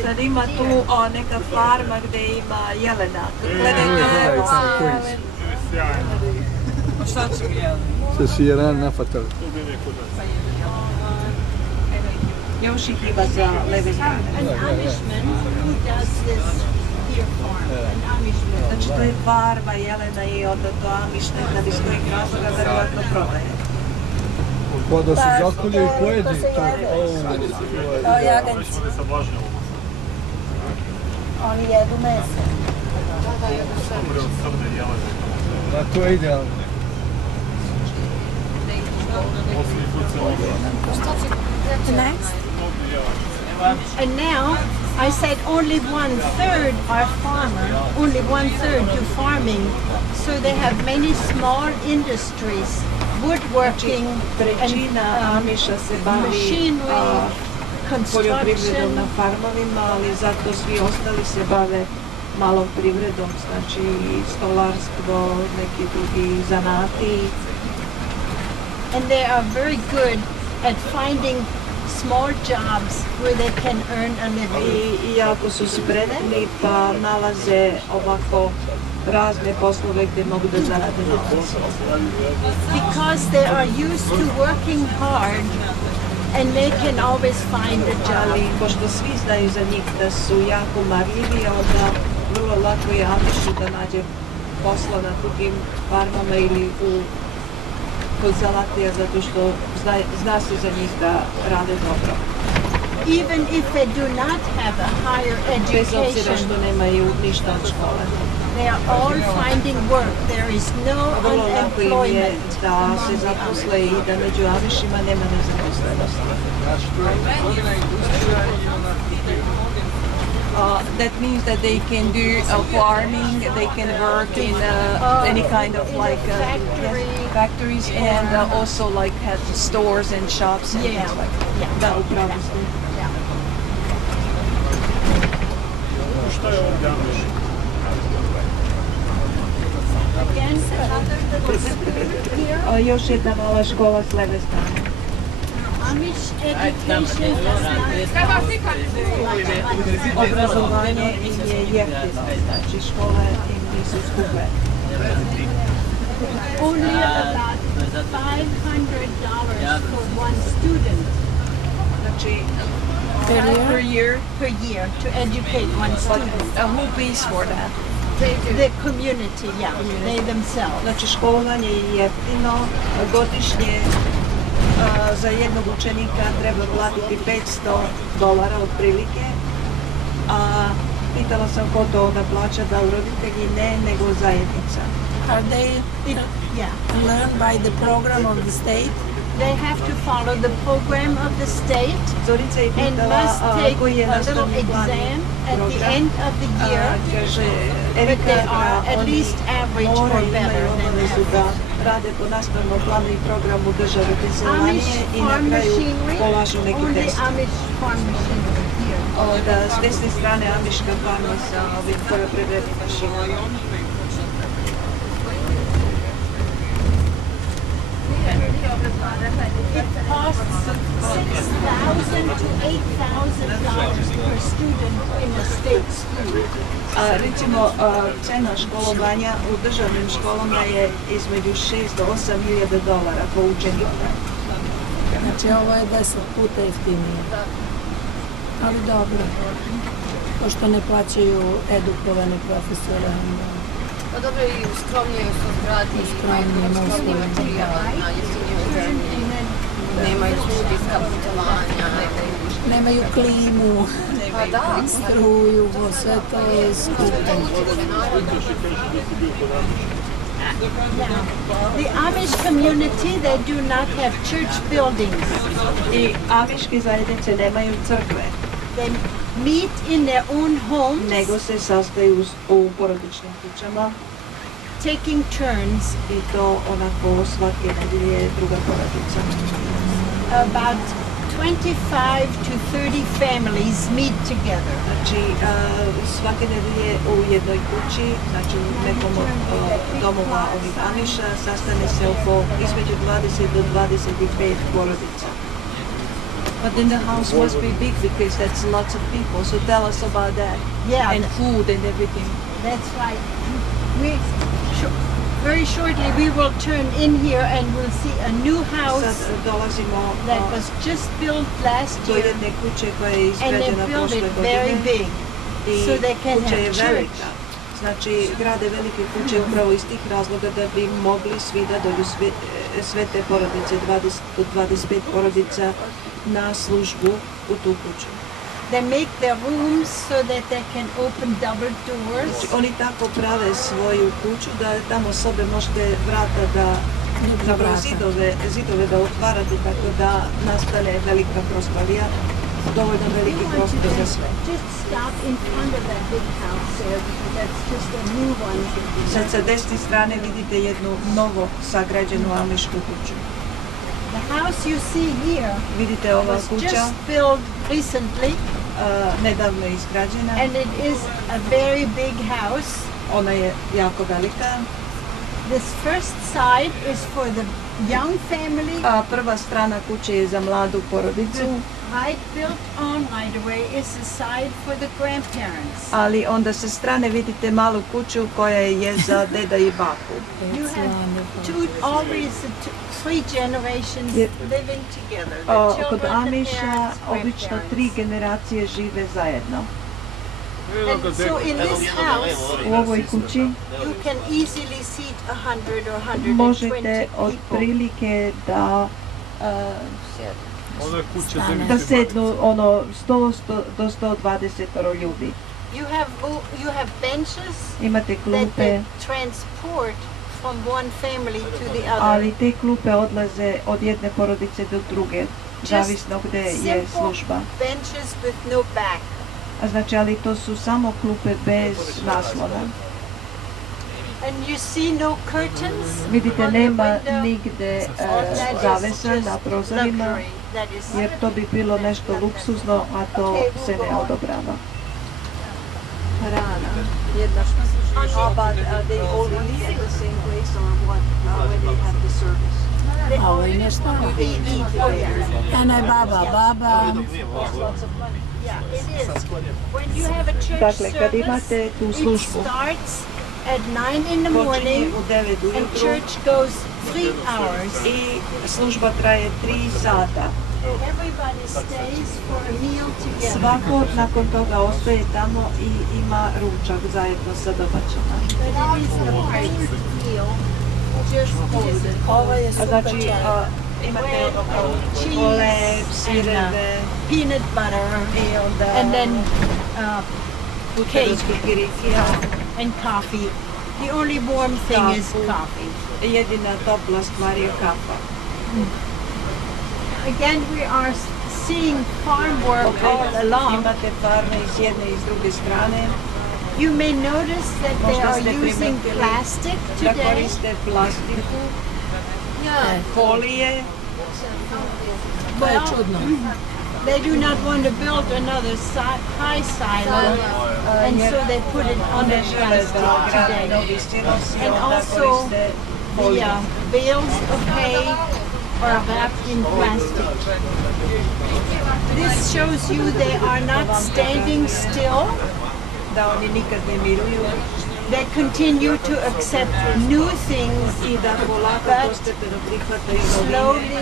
Sad ima tu neka farma gdje ima jelena. Gledajte, šta će mi jelena? Se si jedan nafatali. Još ih ima za leve strane. Znači to je farma jelena i onda to amišne, kad iz kojeg razloga verovatno prodaje. Pa da se zakolje i pojedi. Kao jaganjci. Oni jedu mese. Da, to je idealno. Next. And now, I said only 1/3 are farmer, only 1/3 do farming, so they have many small industries, woodworking, Trećina Amiša se bavi poljoprivredom na farmovima, ali zato svi ostali se bave malom privredom, znači stolarstvo, neki drugi zanati. And they are very good at finding small jobs where they can earn a living. I jako su spremni pa nalaze ovako razne poslove gdje mogu da zarade novac. Because they are used to working hard and they can always find a job. Ali pošto svi znaju za njih da su jako marljivi, onda vrlo lako je Amišu da nađe posla na drugim farmama ili kod zalatija, zato što zna se za njih da rade dobro. Even if they do not have a higher Bez obzira education, što nemaju ništa od škole. they are all finding work. There is no Vrlo lako im je unemployment da among se the zaposle i da među Amišima nema nezaposlenosti. That means that they can do farming, they can work in any kind of like factories and also like have stores and shops and things like that. Da, upravo ste. Šta je ovdje Amiš? Još jedna mala škola s leve strane. Amish education does not Obrazovanje im je jeftino, znači škole im nisu skupe. only about $500 for one student. Znači, Per year to educate one student. Who pays for that? The community, yeah, they themselves. Znači školovanje je jeftino, godišnje za jednog učenika treba platiti $500 otprilike, a pitala sam ko to onda plaća, da li roditelji ne, nego zajednica. Are they learned by the program of the state? They have to follow the program of the state Zorica je and pitala must take koji je a little nastavni plan i exam at the program. end of the year, Kaže, but Erika, they are da at oni least average or moraju, better imaju than obavezu da average. rade po nastavnom planu i programu države Amish Pensilvanije i na farm kraju machinery, polažu neki only test. Amish farm machinery here. Od s desne strane amiška farma sa ovim poljoprivrednim mašinama. It costs $6,000 to $8,000 per student in a state school. Recimo, cena školovanja u državnim školama je između $6,000 do $8,000 po učeniku. Znači ovo je 10 puta jeftinije. Ali dobro. Pošto ne plaćaju edukovani profesore. Pa dobro, i skromnije su zgradi, skromniji materijal, na jeftinijoj zemlji, nemaju studijska putovanja, Nemaju klimu, struju, sve to je skupo. The Amish community, they do not have church buildings. I amiške zajednice nemaju crkve. They meet in their own homes, nego se sastaju u porodičnim kućama, taking turns. I to onako svake nedelje druga porodica. About 25 to 30 families meet together. Znači, svake nedelje u jednoj kući, znači u nekom domova ovih Amiša, sastane se oko između 20 do 25 porodica. But then the house must be big because that's lots of people. So tell us about that. Yeah. And food and everything. That's right. Very shortly we will turn in here and we'll see a new house that was just built last year. And they built it very big so they can have church. Znači, grade velike kuće upravo iz tih razloga da bi mogli svi da dođu sve te porodice, 20 do 25 porodica na službu u tu kuću. They make their rooms so that they can open double doors. Znači, oni tako prave svoju kuću da tamo sobe možete vrata da, zapravo zidove da otvarate tako da nastane velika prostorija, dovoljno veliki prostor za sve. Just stop in front of that big house there because that's just a new one. Sad sa desne strane vidite jednu novo sagrađenu amišku kuću. The house you see here was just built recently. Nedavno je izgrađena. And it is a very big house. Ona je jako velika. This first side is for the young family. A prva strana kuće je za mladu porodicu. Right built on right away is the side for the grandparents. Ali onda sa strane vidite malu kuću koja je za deda i baku. You have always three generations living together. Kod Amiša obično 3 generacije žive zajedno. And so in this house, u ovoj kući you can easily seat 100 or 120 možete people. otprilike da da sednu 100 do 120 ljudi. You have benches Imate that klupe, they transport from one family to the other. ali te klupe odlaze od jedne porodice do druge, zavisno gde je služba. Benches with no back. A znači, ali to su samo klupe bez naslona. And you see no curtains. Vidite, nema nigde zavesa na prozorima, jer to bi bilo nešto luksuzno, a to se ne odobrava. Hrana. But they all eat at the same place or what? When they have the service. Ovo je nešto. Ene baba. Dakle, kad imate tu službu, at 9 in the morning and church goes 3 hours. I služba traje 3 sata. Everybody stays for a meal together. Svako nakon toga ostaje tamo i ima ručak zajedno sa domaćima. But it is a great meal. Ovo je super znači, cheese, and peanut butter, and then cake and coffee. The only warm thing is coffee. Jedina topla stvar je kafa. Again, we are seeing farm work all along. Imate farme i s jedne i s druge strane. You may notice that they are using plastic Da today. koriste plastiku, folije. Well, they do not want to build another high silo, and so they put it under plastic today. And also, the bales of hay are wrapped in plastic. This shows you they are not standing still. Da oni nikad ne miruju. They continue to accept new things, but slowly,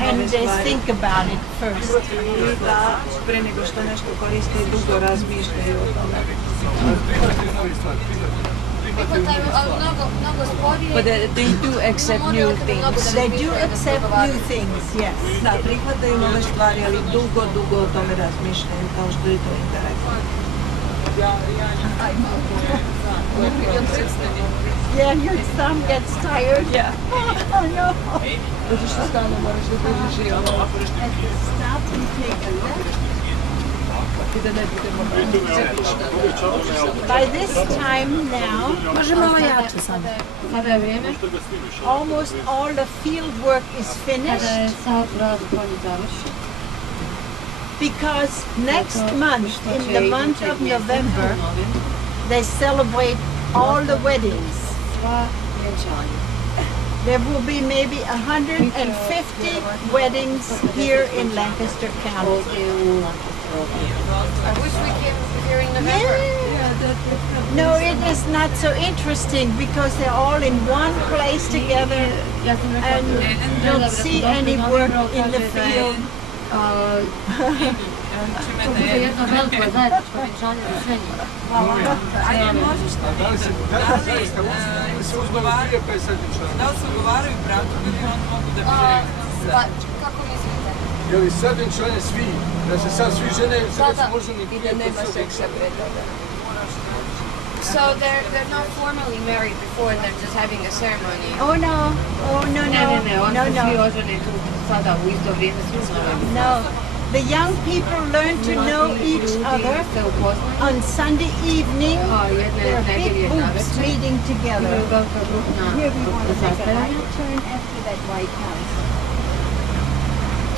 and they think about it first. Pre nego što nešto koriste, dugo razmišljaju o tome. But they do accept new things. They do accept new things, yes. Da, prihvataju nove stvari, ali dugo o tome razmišljaju, kao što je to interesantno. Yeah, your thumb gets tired. Yeah. Oh no. Zato što stalno moraš da držiš i ovo. Stop and take a look. By this time now, almost all the field work is finished. Because next month, in the month of November, they celebrate all the weddings. There will be maybe 150 weddings here in Lancaster County. I wish we came here in November. No, it is not so interesting because they're all in one place together and don't see any work in the field. Je li sad venčanje svi? Da se sad svi žene ili se već možda ni I da nema seksa pre toga. So they're not formally married before and they're just having a ceremony. Oh no, Ne, oni su svi oženi tu sada u isto vrijeme svi znaju. No, the young people learn to know each other on Sunday evening. There are big groups meeting together. Here we want to make a right turn after that White House.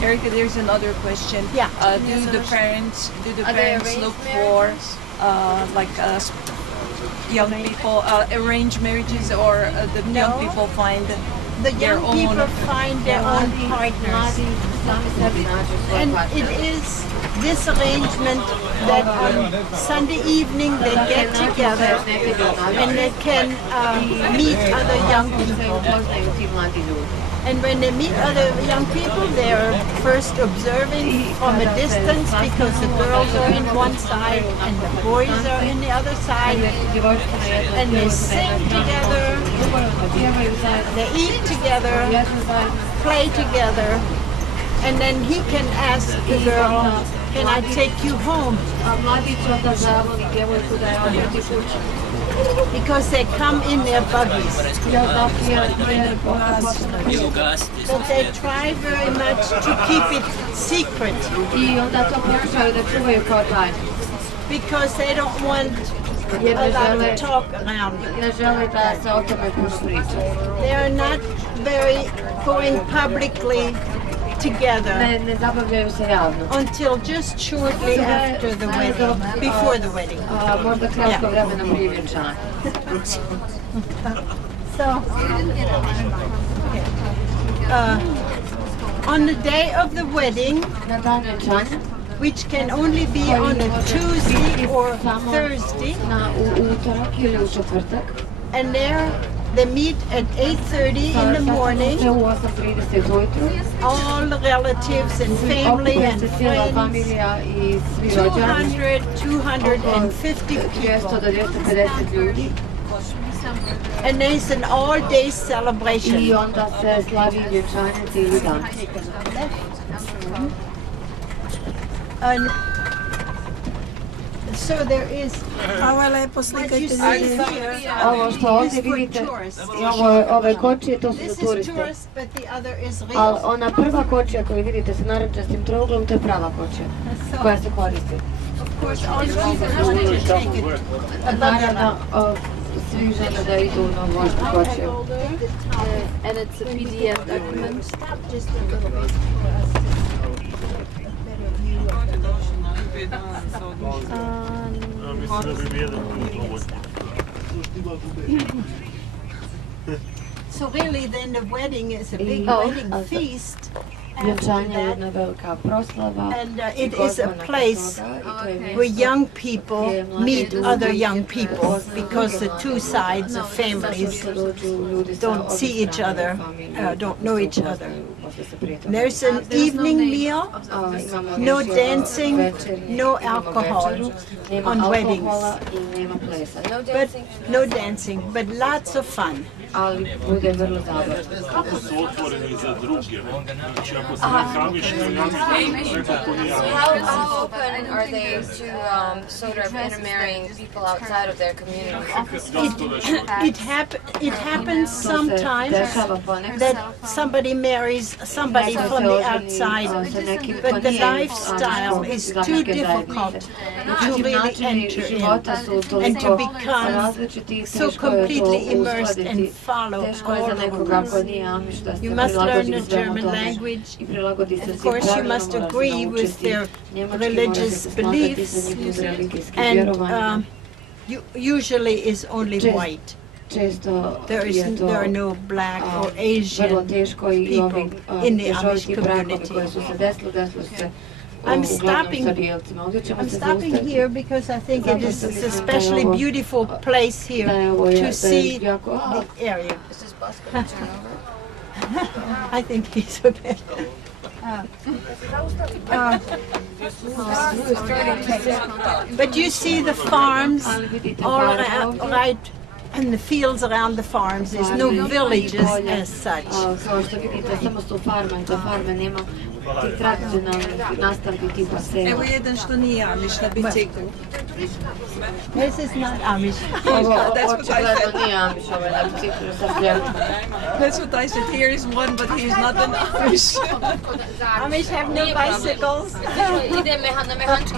Erica, there's another question. Yeah. Do the parents look for young people arranged marriages, or the young people find the young people find their own partners? And it is this arrangement that on Sunday evening they get together and they can meet other young people. And when they meet other young people, they're first observing from a distance because the girls are in one side and the boys are in the other side. And they sing together, they eat together, play together, and then he can ask the girl, can I take you home? Because they come in their buggies. But they try very much to keep it secret. Because they don't want a lot of talk around. They are not very going publicly together until just shortly after the wedding, before the wedding. So, on the day of the wedding, which can only be on a Tuesday or Thursday, and there they meet at 8:30 in the morning, all the relatives and family and friends, 200, 250 people. And there's an all-day celebration. I onda se slavi vjenčanje cijeli dan. And so there is. Ovo je lepo, slikajte se. Ovo što ovdje vidite, ove kočije, to su za turiste. Ali ona prva kočija koju vidite sa narančastim trouglom, to je prava kočija koja se koristi. Naravno, svi žele da idu na možda kočiju. And it's a PDF document. So really then the wedding is a big wedding feast. Vjenčanje je jedna velika proslava. And it is a place where young people meet other young people because the two sides of families don't see each other, don't know each other. There's an evening meal, no dancing, no alcohol on weddings. But no dancing, but lots of fun. Ali bude vrlo zabavno. Kako su otvoreni za druge? Znači ako se na Amiši, How open are they to sort of intermarrying people outside of their community? It happens sometimes that somebody marries somebody from the outside, but the lifestyle is too difficult to really enter in and to become so completely immersed and follow all the rules. You must learn the German language. Of course, you must agree with their religious beliefs, and usually is only white. There are no black or Asian people in the Amish community. I'm stopping here because I think it is a especially beautiful place here to see the area. I think he's okay. But you see the farms all around, right? And the fields around the farms, there's no villages as such. Ti tradicionalnih nastavki tipa sela. Evo jedan što nije Amiš na biciklu. This is not Amish. Ovo očigledno nije Amiš, ovo je na biciklu sa sljemom. That's what I said. Here is one, but he's not an Amish. Amish have no bicycles. Ide na mehanički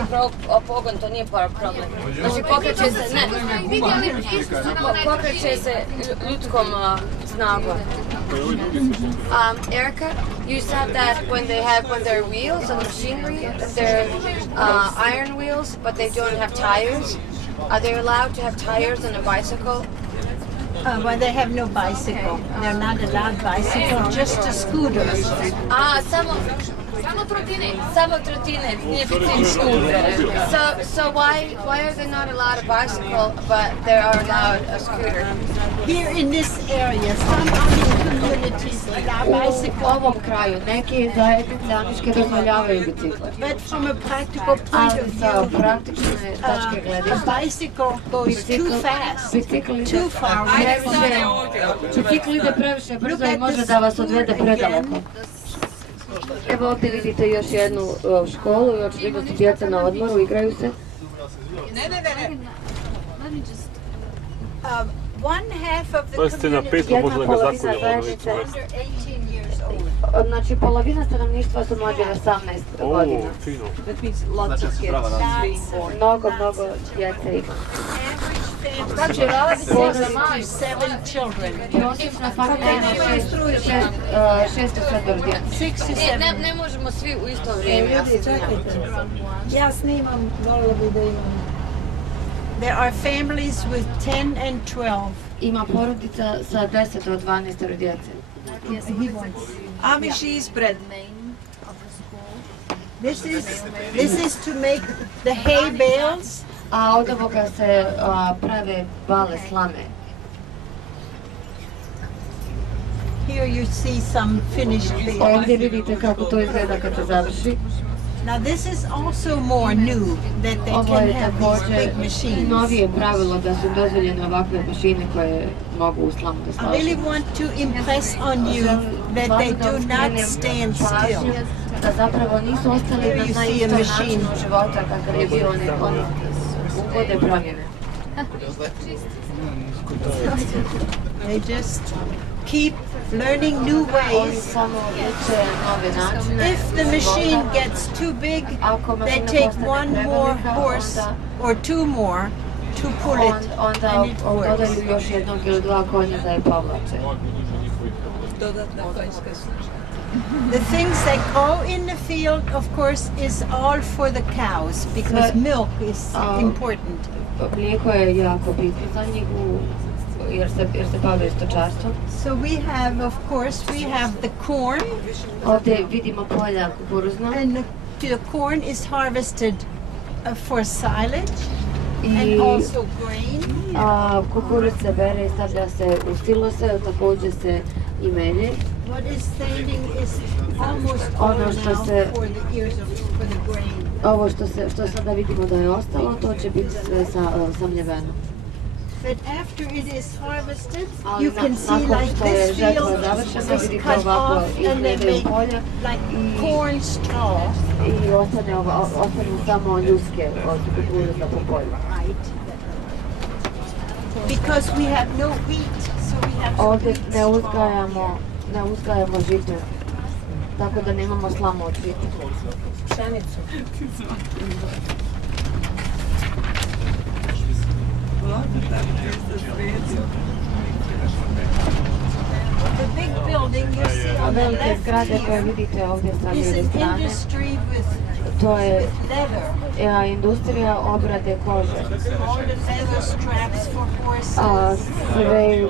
pogon, to nije problem. Znači pokreće se ljudskom snagom. Erica, you said that when their wheels on the machinery, they're iron wheels, but they don't have tires. Are they allowed to have tires on a bicycle? Well, they have no bicycle. They're not allowed bicycle, just a scooter. Samo trotinet, nije scooter. So why are they not allowed a bicycle, but they are allowed a scooter? Here in this area, some Amish communities allow bicycles. U ovom kraju neki zajednice Amiške dozvoljavaju bicikle. But from a practical point of view, a bicycle goes too fast, too far. Bicikl ide previše brzo i može da vas odvede predaleko. Evo ovdje vidite još jednu školu i očigledno su djeca na odmoru, igraju se. Jedna polovina zajednice, znači polovina stanovništva su mlađe od 18 godina. Mnogo djece ima. Prosječna familija ima 6-7 djece. Ne možemo svi u isto vrijeme. Ja snimam, volila bi da imam. There are families with 10 and 12. Ima porodica sa 10 do 12 djece. Amiši ispred. This is to make the hay bales. A od ovoga se prave bale slame. Here you see some finished bales. Ovdje vidite kako to izgleda kad se završi. Now this is also more new, that they can have these big machines. Novije pravilo da su dozvoljene ovakve mašine koje mogu u slamu da I slažu. really want to impress on you that they do not stand still. Da zapravo nisu ostali na istom načinu života kakav je bio oni uvode promjene. They just keep learning new ways. If the machine gets too big, they take one more horse or two more to pull it, and it works. Još jednog ili dva konja da je povlače. The things that grow in the field, of course, is all for the cows, because milk is important. Mlijeko je jako bitno za njih, jer se bave stočarstvom. So we have, of course, we have the corn. Ovdje vidimo polja kukuruzna. And the corn is harvested for silage and also grain. Kukuruz se bere i stavlja se u silose, također se i melje. What is standing is almost all now for the ears for the grain. Ovo što sada vidimo da je ostalo, to će biti sve samljeveno. But after it is harvested, you can see like this field is cut off and they make like corn straw. I ostanu samo ljuske od kukuruza po polju. Because we have no wheat, so we have to ovdje ne uzgajamo žito, tako da nemamo slamu od žita. Pšenicu. The big building you see on the velike left zgrade koje vidite ovdje sa is lijeve an strane, industry with to je leather. Industrija obrade kože. All the leather straps for horses. Sve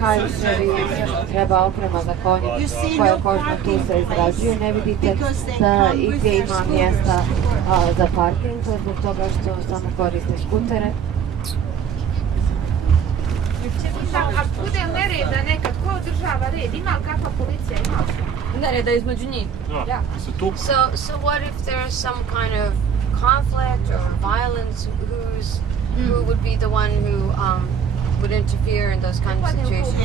kajševi, sve što treba oprema za konje, koja kožna tu se izrađuje. Ne vidite da igdje ima mjesta za parking, to je zbog toga što samo koriste skutere. A bude nereda nekad, ko održava red? Ima li kakva policija? Ima li? Nereda između njih. Ja. So what if there's some kind of conflict or violence? Who would be the one who would interfere in those kind of situations?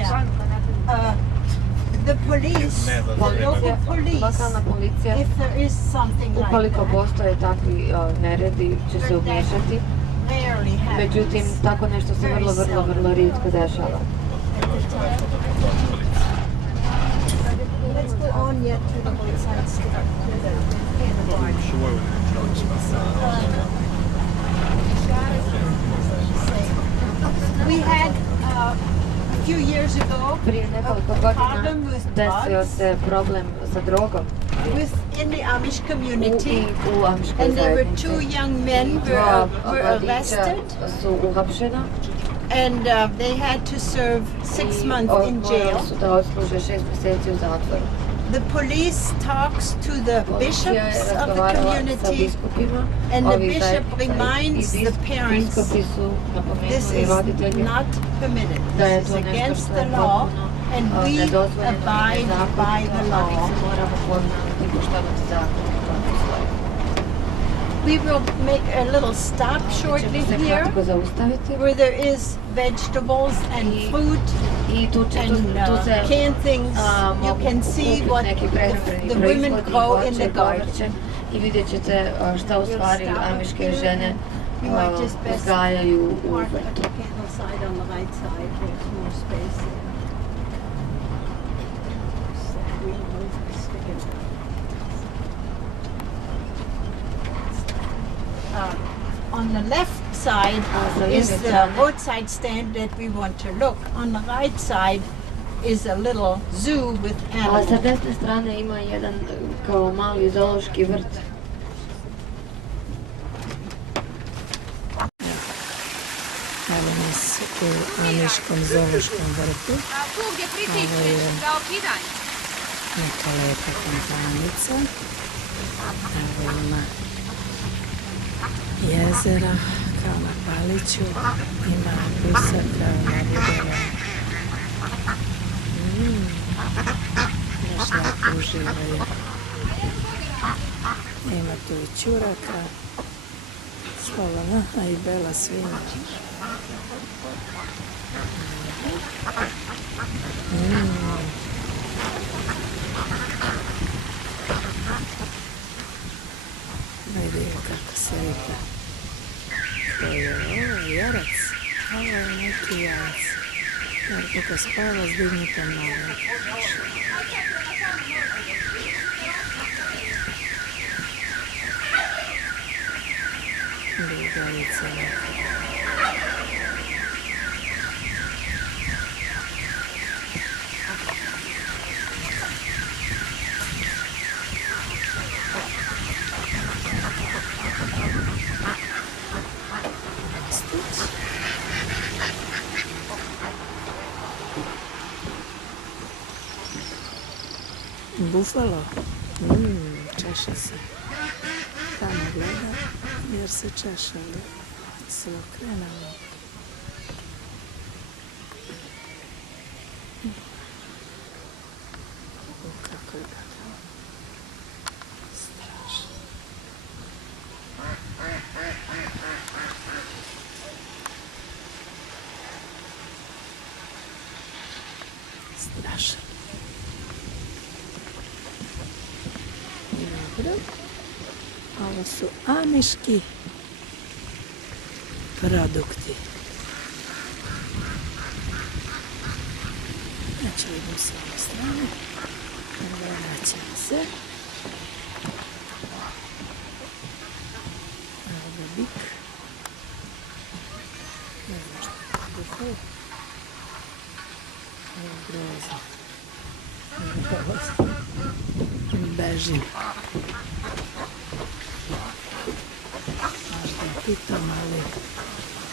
The police, the local police, if there is something like that. Ukoliko postoje takvi neredi, će se umiješati. Međutim, tako nešto se vrlo rijetko dešava. Let's go on yet to the outside store. We had a few years ago prije nekoliko godina desio se problem sa drogom in the Amish community, and there were two young men were arrested, and they had to serve 6 months in jail. The police talks to the bishops of the community, and the bishop reminds the parents this is not permitted. This is against the law, and we abide by the law. We will make a little stop shortly here, where there is vegetables and fruit and canned things. You can see what the women grow in the garden. I vidjet ćete šta u stvari amiške žene uzgajaju u vrtu. On the left side is the roadside stand that we want to look. On the right side is a little zoo with animals. Sa desne strane ima jedan kao mali zoološki vrt. Evo nas u Amiškom zoološkom vrtu. Ovo je neka lepa komponica. Evo ima jezera kao na Paliću, ima pusa kao na Videla. Baš lepo uživaju. Ima tu i ćuraka, Slovana, a i bela svinja. Vidi kako se ripa. To je ovo jarac, ovo je neki jarac. Jer kako spava s dignutom nogom. Drugavica neka. Bufalo, češe se. Tamo gleda jer se češe, ali se okrenemo. Kako je tako? Strašno. Strašno. Ovo su amiški produkti. Znači idem s ove strane. Vraćam se. Evo ga bik. Ne znam što je bukao. Evo grozno. Bežim. Pitam, ali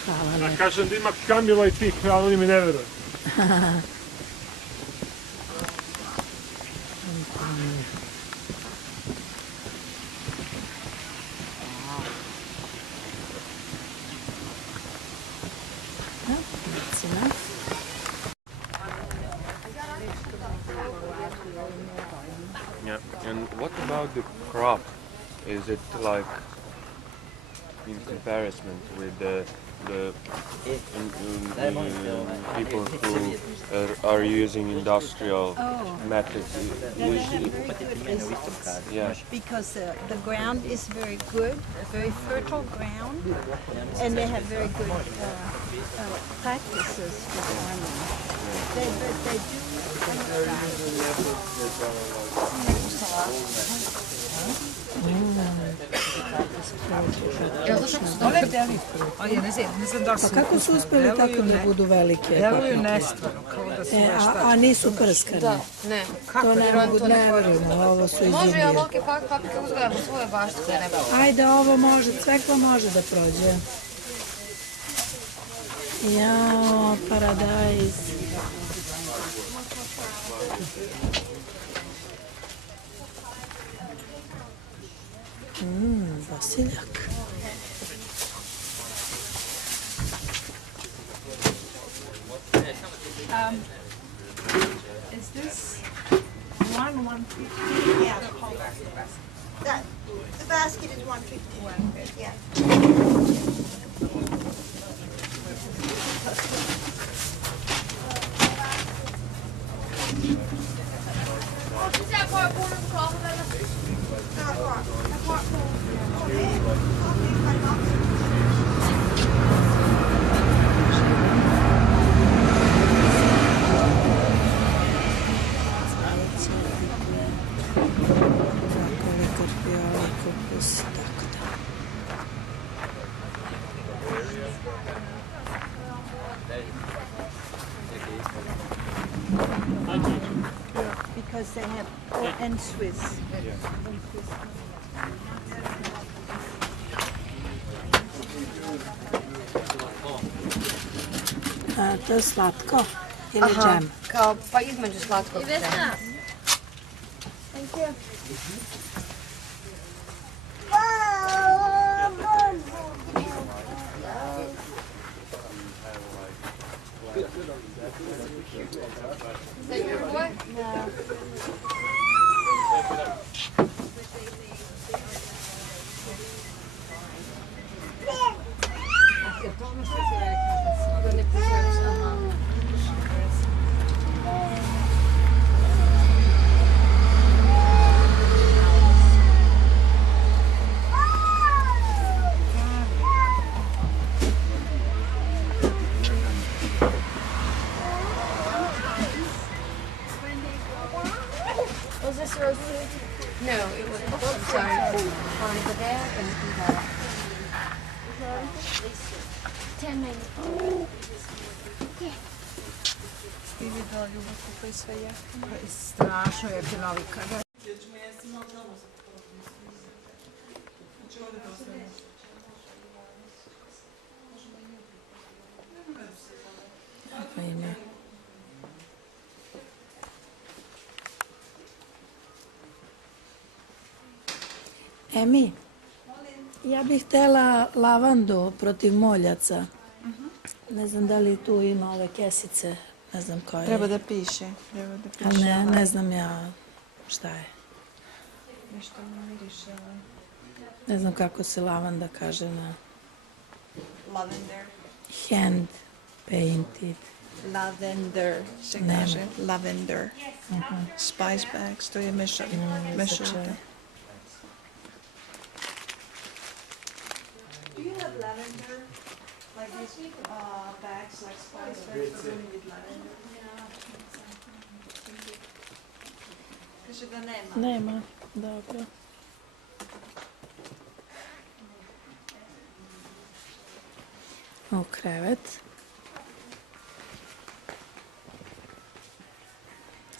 hvala ne. Ja kažem da ima kamila i pik, ali oni mi ne veruju. Yeah, and what about the crop? Is it like in comparison with the people who are using industrial methods? Yeah. Because the ground is very good, very fertile ground, and they have very good practices for farming. They Pa kako su uspjeli tako da budu velike? Deluju nestvarno, kao da su nešto... A nisu prskane? Da, ne. To ne mogu, ne verujemo, ovo su izumljive. Može jabuke paprike uzgajamo svoje bašte koje ne mogu. Ajde, ovo može, cvekla može da prođe. Jao, paradajz. Vasiljak. Is this one 150? Yeah, the whole basket. The basket is 150. Yeah. Because they have, and Swiss. To je slatko ili džem? Kao pa između slatkog džema. Thank you. Is that your boy? No. Ti videla ljubav kako je sve jeftino? Strašno je finovika. Emi, ja bih htjela lavandu protiv moljaca. Ne znam da li tu ima ove kesice, ne znam koje. Treba da piše. Ne znam ja šta je. Nešto mi miriše. Ne znam kako se lavanda kaže na... Lavender. Hand painted. Lavender se kaže. Lavender. Spice bags, to je mešavite. Do you have lavender? Like these bags, like spice bags with lavender? Kaže da nema. Nema, dobro. U krevet.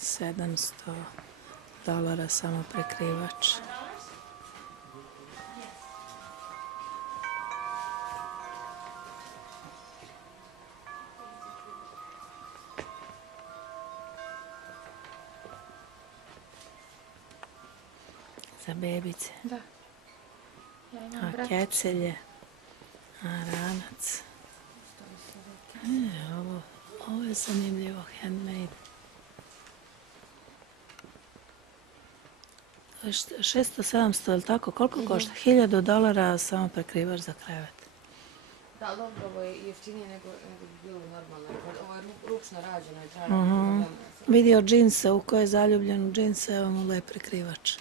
$700 samo prekrivač. Za bebice. Da. A kecelje. A ranac. Ovo je zanimljivo, handmade. 600-700, je li tako? Koliko košta? $1000 samo prekrivač za krevet. Da, dobro, ovo je jeftinije nego bi bilo normalno. Ovo je ručno rađeno i trajno. Vidio džinse, u koje je zaljubljen u džinse, evo mu lep prekrivač.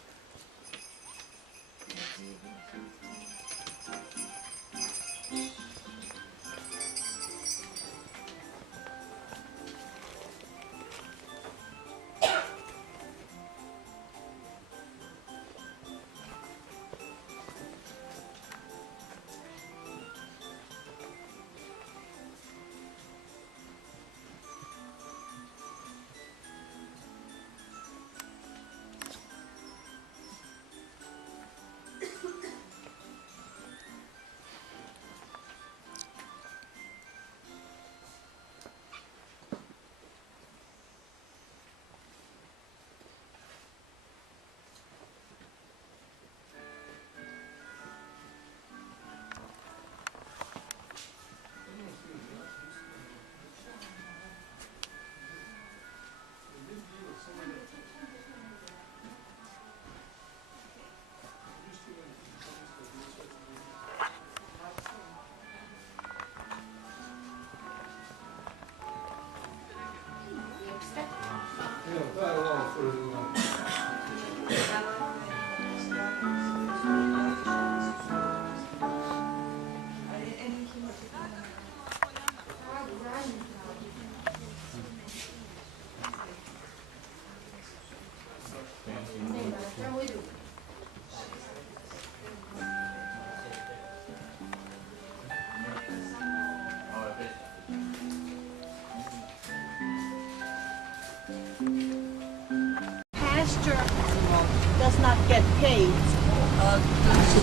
Does not get paid.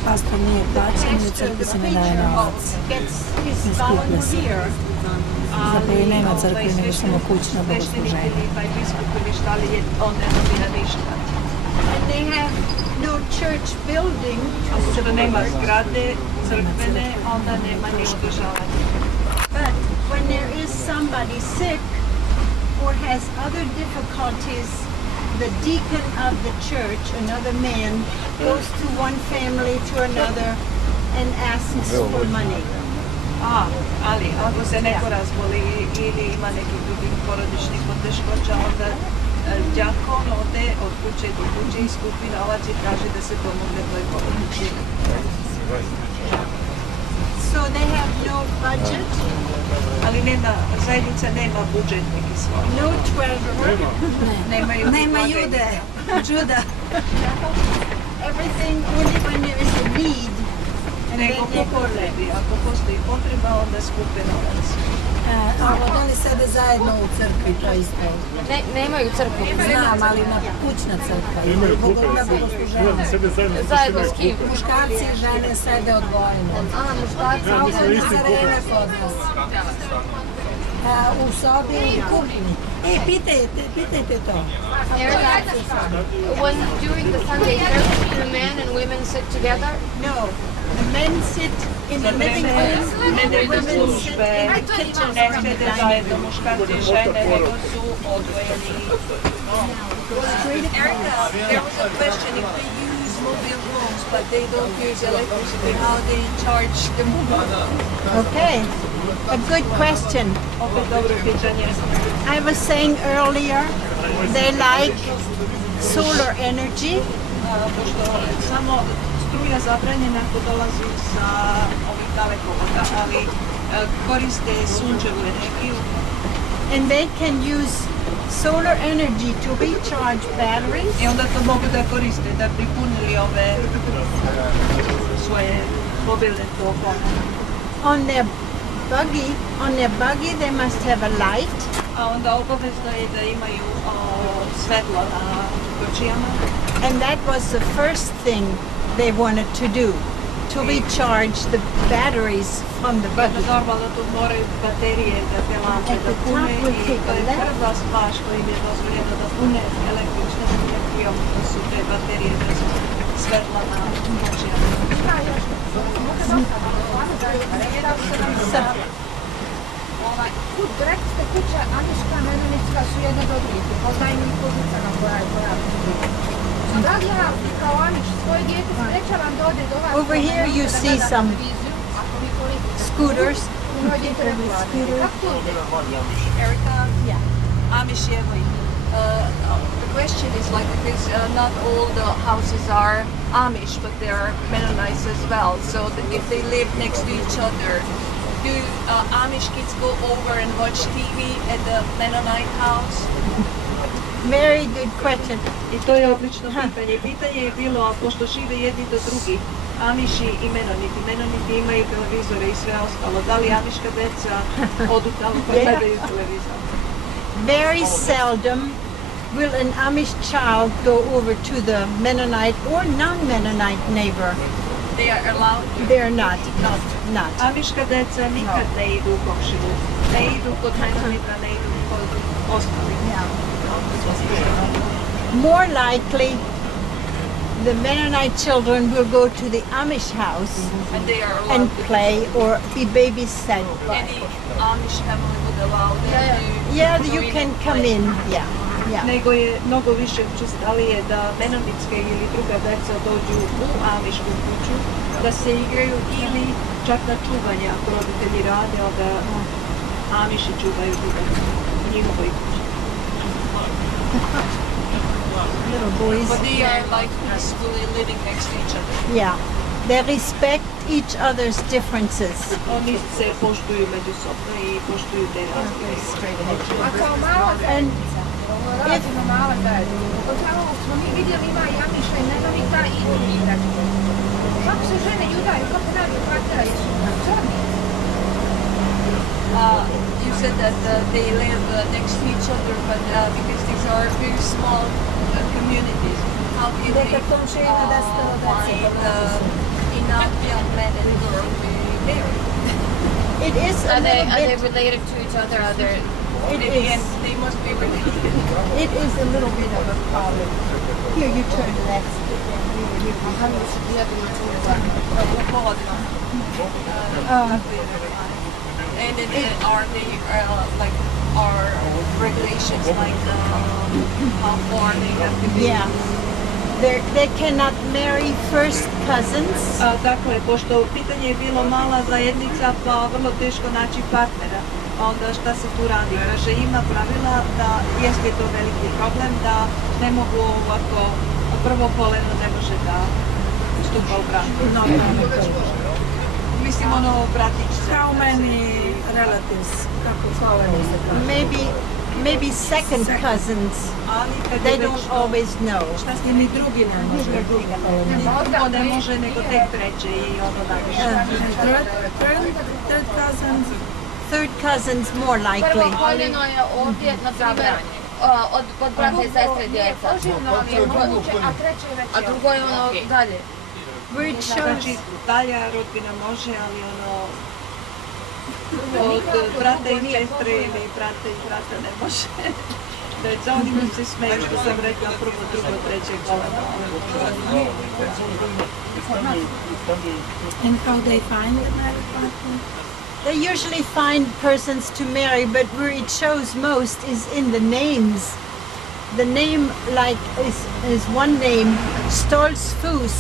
Pastor nije plaćen i crkvi se ne daje novac. Ne skuplja se. Zapravo i nema crkvi, nego samo kućno bogosluženje. And they have no church building. Ako nema zgrade crkvene, onda nema ni održavanja. But when there is somebody sick or has other difficulties, the deacon of the church, another man, goes to one family to another and asks for money. Ali ako se neko razboli ili ima nekih drugih porodičnih poteškoća, onda đakon ode od kuće do kuće i skupi novac i traži da se pomogne toj porodici. So they have no budget. Ali zajednica nema budžet neki svoj. No treasurer. Nema jude. Everything only when there is a need. nego po potrebi. Ako postoji potreba, onda skupe novac. Ako oni sede zajedno u crkvi, to isto. Nemaju crkvu. Znam, ali na kućna crkva. Imaju kupe, zajedno s kim? Muškarci i žene sede odvojeno. Muškarci i žene sede kod nas. U sobi i kuhinji. Pitajte to. When during the Sunday service, do men and women sit together? No. The men sit in the living room and the women sit in the kitchen. Ne sede zajedno muškarci i žene, nego su odvojeni. Erica, there was a question, if they use mobile homes but they don't use electricity, how they charge the mobile? Okay, a good question. I was saying earlier, they like solar energy. Samo struja zabranjena ako dolazi sa ovih dalekovoda, ali koriste sunčevu energiju. And they can use solar energy to recharge batteries. I onda to mogu da koriste da bi punili ove svoje mobilne telefone. On their buggy they must have a light. A onda obavezno je da imaju svetlo na kočijama. And that was the first thing they wanted to do, to recharge the batteries from the buggy. Normalno tu moraju baterije da te lampe da pune i to je prva stvar što im je dozvoljeno da pune električnom energijom, to su te baterije da su svetla na kočijama. Rekli ste kuća Amiška, Menonitska su jedna do drugih, poznajem i pozicana koja je da li ja kao Amiš svoje dijete sprečavam da ode do vas? Over here you see some scooters. Erica? Yeah. Amish Yevli. The question is like this, not all the houses are Amish, but there are Mennonites as well. So if they live next to each other, do Amish kids go over and watch TV at the Mennonite house? Very good question. I to je odlično pitanje. Pitanje je bilo, pošto žive jedni do drugih, Amiši i Menoniti. Menoniti imaju televizore i sve ostalo. Da li Amiška deca odu tamo pa gledaju televizor? Very seldom will an Amish child go over to the Mennonite or non-Mennonite neighbor. They are allowed? They are not. Not. Amiška deca nikad ne idu u komšinu. Ne idu kod Menonita, ne idu kod ostalih. More likely, the Mennonite children will go to the Amish house and play or be babysat. Any Amish family would allow them to... Yeah, you can come in, yeah. Nego je mnogo više učestalije da menonitske ili druga deca dođu u Amišku kuću, da se igraju ili čak na čuvanje, ako roditelji rade, onda Amiši čuvaju u njihovoj kući. Little boys. But they are like peacefully living next to each other. Yeah. They respect each other's differences. Oni se poštuju međusobno i poštuju te razlike. A kao mala zajednica, relativno mala zajednica, kao smo mi vidjeli ima i Amiša i Menonita i drugih građana. Kako se žene judaju, kako nađu partnera, jesu crni? You said that they live next to each other, but because these are very small communities, how can they find enough young men and girls to marry? It is Are they related to each other? They must be related. It is a little bit of a problem. Here, you turn left. And are regulations like how far they have to be? Yeah. They cannot marry first cousins. Dakle, pošto pitanje je bilo mala zajednica, pa vrlo teško naći partnera. Onda šta se tu radi? Kaže, ima pravila da jeste to veliki problem, da ne mogu ovako, prvo koleno ne može da stupa u brak. Mislim ono bratić. How many relatives? Kako many? maybe second cousins. They don't always know. Šta s tim i drugi ne može? Drugo ne može nego tek treće i ono dalje. Third cousins? Third cousins more likely. Prvo koljeno je ovdje, na primjer, od brata i sestre djeca. A drugo je ono dalje. Znači, dalja rodbina može, ali ono od brata i sestre ili brata i brata ne može. Znači, oni mi se smeju što sam rekla prvo, drugo, treće koleno. And how they find the married partner? They usually find persons to marry, but where it shows most is in the names. The name, like, is one name, Stolzfuss,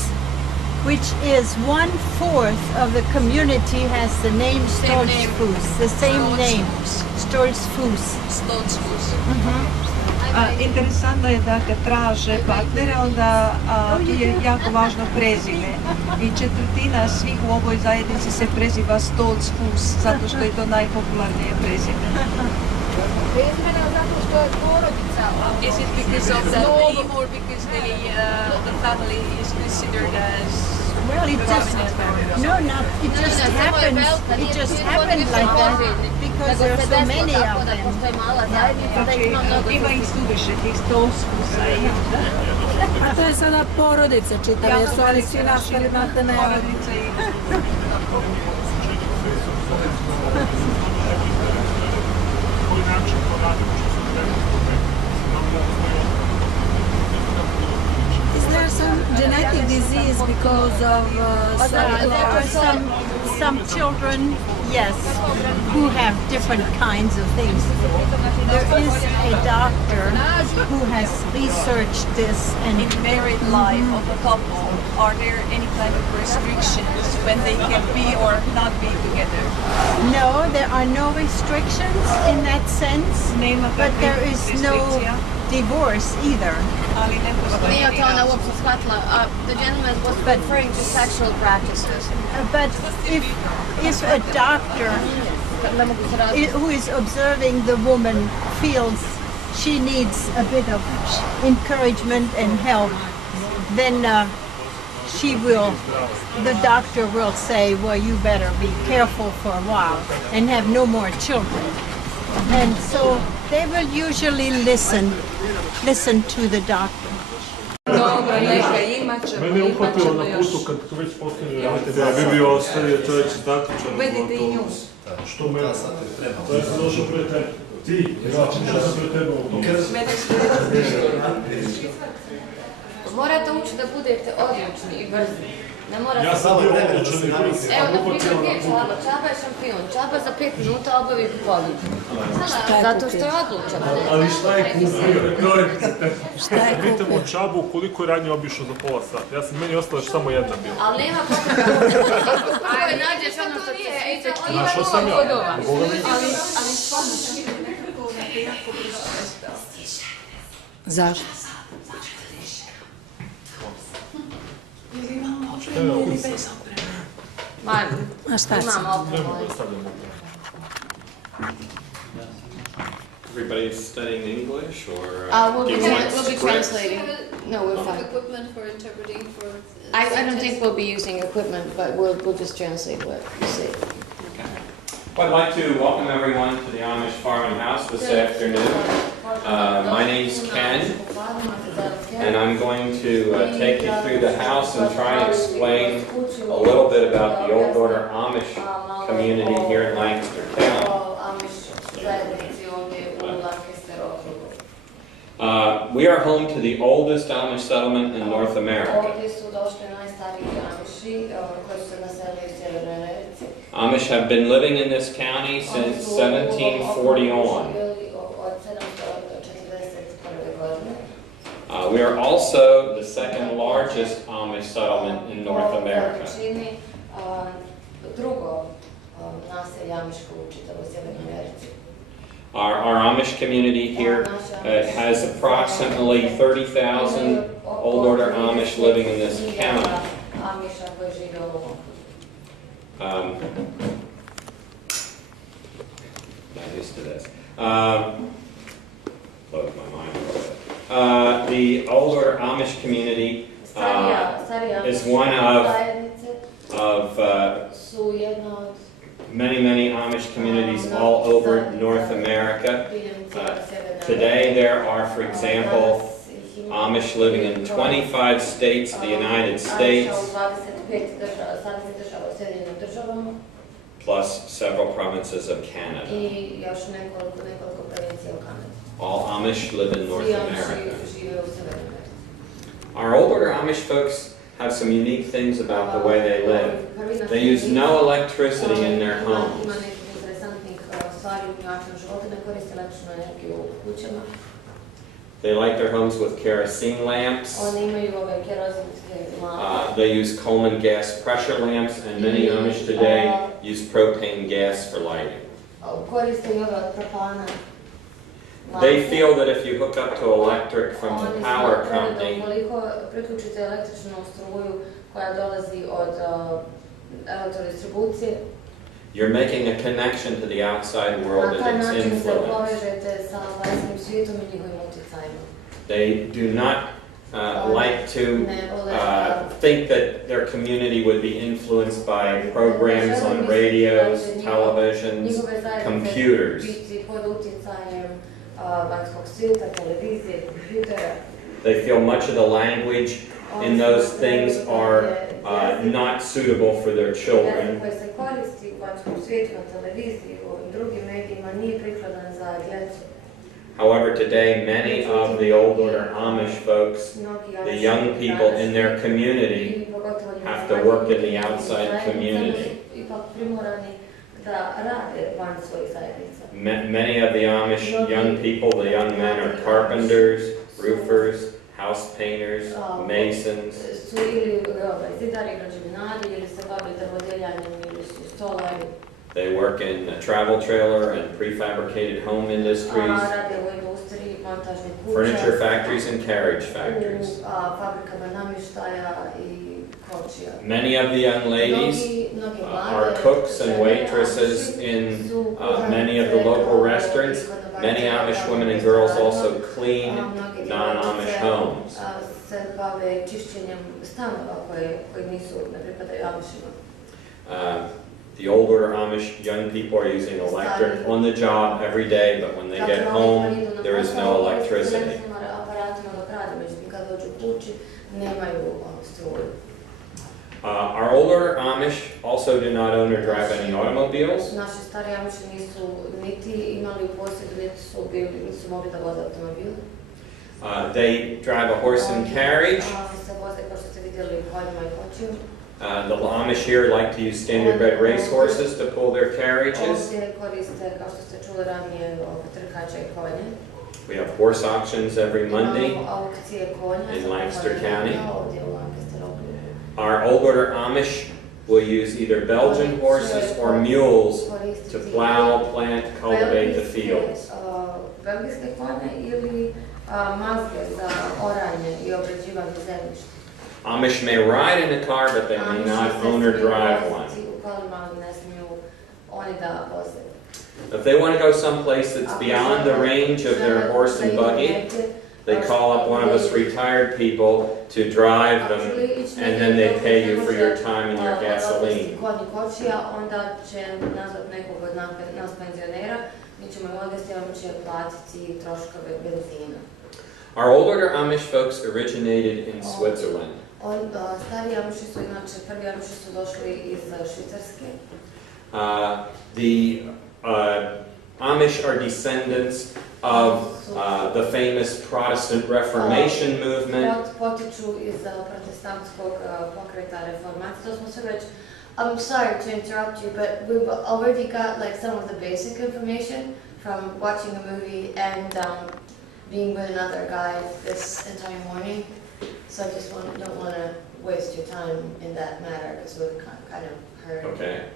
which is 1/4 of the community has the name Stolzfuss, the same name, Stolzfuss. Interesantno je da kad traže partnere, onda tu je jako važno prezime. I četvrtina svih u ovoj zajednici se preziva Stolzfuss, zato što je to najpopularnije prezime. Prezimena zato što je porodica. Is it because of the name or because the family is considered as Well, it just it just happens. It just happened like that because there are so many of them. Ima ih suviše, tih Stolzfussa i onda. A to je sada porodica čitave, su ali svi nastali znate ne. Porodica i... Koji način to radimo što se Is there some genetic disease because of There are some children, yes, who have different kinds of things. There is a doctor who has researched this, and in married life of a couple, are there any kind of restrictions when they can be or not be together? No, there are no restrictions in that sense, but there is no divorce either. Nije to ona uopće shvatila. The gentleman was referring to sexual practices. But if a doctor who is observing the woman feels she needs a bit of encouragement and help, then the doctor will say, well, you better be careful for a while and have no more children. And so they will usually listen to the doctor. Dobro, neka imat ćemo. Mene je uhvatilo na putu kad već posljednje radite. Ja bi bio ostavio čovječ zaključan. Uvedite i nju. Što me? To je sam došao pre tebe. Ti? Ja, što sam pre tebe u tomu? Morate učiti da budete odlučni i brzi. Ja sam bio odlučan i brzi. Evo, na primjer, gdje je Čaba? Čaba je šampion. Čaba za 5 minuta obavi pobjedu. Zato što je odlučan. Ali šta je kupio? Pitamo Čabu koliko je ranije obišao za pola sata. Meni je ostala još samo jedna bila. Ali nema potreba. Ako je nađeš ono što ti se sviđa, našao sam ja. Ali stvarno Zašto? A šta će? Everybody's studying English, or we'll be translating. No, we're fine. Equipment for interpreting for. I don't think we'll be using equipment, but we'll just translate what you say. Well, I'd like to welcome everyone to the Amish farm and house this afternoon. My name's Ken, and I'm going to take you through the house and try and explain a little bit about the Old Order Amish community here in Lancaster County. We are home to the oldest Amish settlement in North America. Amish have been living in this county since 1740 on. We are also the second largest Amish settlement in North America. Our Amish community here has approximately 30,000 Old Order Amish living in this county. Not used to this. blows my mind a little bit. The Old Order Amish community is one of many Amish communities all over North America. Today there are, for example, Amish living in 25 states of the United States, plus several provinces of Canada. All Amish live in North America. Our Old Order Amish folks have some unique things about the way they live. They use no electricity in their homes. They light their homes with kerosene lamps. They use Coleman gas pressure lamps, and many Amish today use propane gas for lighting. They feel that if you hook up to electric from the power company, you're making a connection to the outside world and its influence. They do not like to think that their community would be influenced by programs on radios, televisions, computers. They feel much of the language in those things are not suitable for their children. However, today many of the Old Order Amish folks, the young people in their community, have to work in the outside community. Many of the Amish young people, the young men, are carpenters, roofers, house painters, masons. They work in the travel trailer and prefabricated home industries, furniture factories and carriage factories. Many of the young ladies are cooks and waitresses in many of the local restaurants. Many Amish women and girls also clean non-Amish homes. The Old Order Amish young people are using electric on the job every day, but when they get home, there is no electricity. Our Old Order Amish also do not own or drive any automobiles. They drive a horse and carriage. The Amish here like to use standardbred race horses to pull their carriages. We have horse auctions every Monday in Lancaster County. Our Old Order Amish will use either Belgian horses or mules to plow, plant, cultivate the fields. Amish may ride in a car, but they may not own or drive one. If they want to go someplace that's beyond the range of their horse and buggy, they call up one of us retired people to drive them, and then they pay you for your time and your gasoline. Our Old Order Amish folks originated in Switzerland. The Amish are descendants of the famous Protestant Reformation movement. I'm sorry to interrupt you, but we've already got like some of the basic information from watching a movie and being with another guy this entire morning. So I just don't want to waste your time in that matter because we've kind of heard. Okay.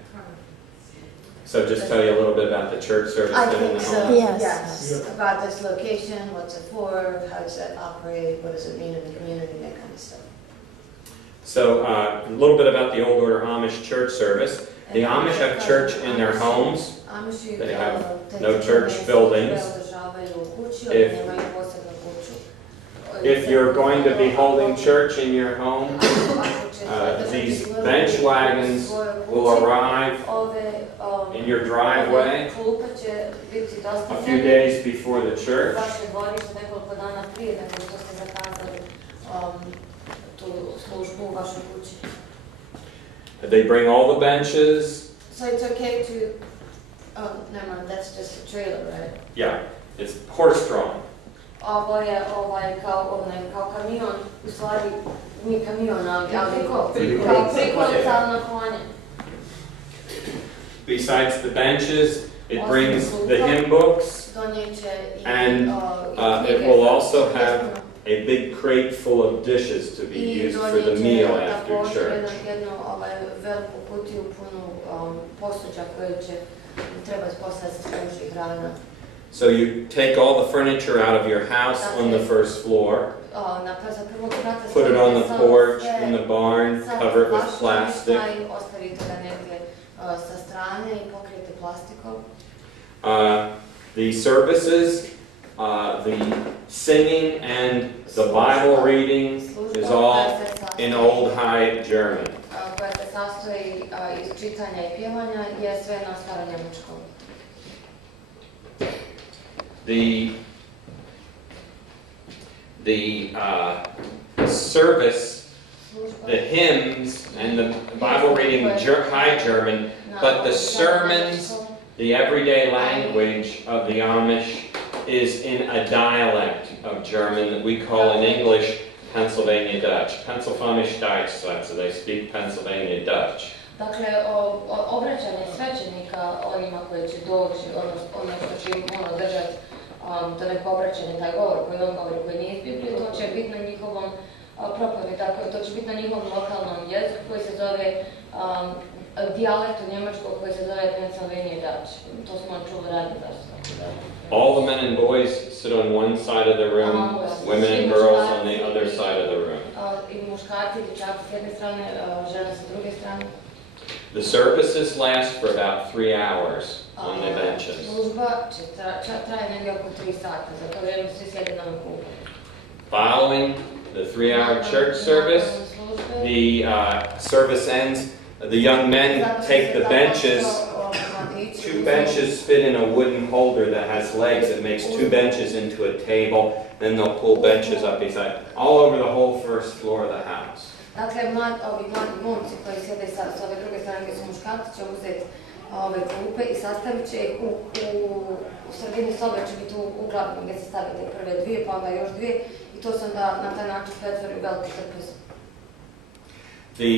So just tell you a little bit about the church service. I think so. Yes. About this location, what's it for, how does it operate, what does it mean in the community, that kind of stuff. So a little bit about the Old Order Amish church service. The Amish have church in their homes. They have no church buildings. If you're going to be holding church in your home, these bench wagons will arrive in your driveway a few days before the church. They bring all the benches. So it's okay to, oh, never mind, that's just a trailer, right? Yeah, it's horse-drawn. Ovo je kao kamion, u stvari nije kamion, ali kao prikolica na konje. Besides the benches, it brings the hymn books, and it will also have a big crate full of dishes to be used for the meal after church. So you take all the furniture out of your house on the first floor, put it on the porch, in the barn, cover it with plastic. The services, the singing and the Bible reading is all in Old High German. The service, the hymns, and the Bible reading High German, but the sermons, the everyday language of the Amish is in a dialect of German that we call in English Pennsylvania Dutch. Pennsylvania Dutch, so they speak Pennsylvania Dutch. Dakle, obraćanje svećenika onima koji će doći, ono što će im držati to neko obraćanje, taj govor koji on govori, koji nije iz Biblije, to će biti na njihovom propovedi, to će biti na njihovom lokalnom jeziku koji se zove dijalektu njemačkog koji se zove Pennsylvania Dutch. To smo čuli ranije zašto. All the men and boys sit on one side of the room, women and girls on the other side of the room. I muškarci i dječaci s jedne strane, žene sa druge strane. The services last for about 3 hours on the benches. Following the 3-hour church service, the service ends. The young men take the benches. 2 benches fit in a wooden holder that has legs. It makes 2 benches into a table. Then they'll pull benches up beside, all over the whole first floor of the house. Dakle, ovi mladi momci koji sjede sa ove druge strane gdje su muškarci će uzeti ove klupe i sastavit će ih u sredini sobe će biti uglavnom gdje se stavite prve 2, pa onda još 2 i to se onda na taj način pretvori u veliki trpez. The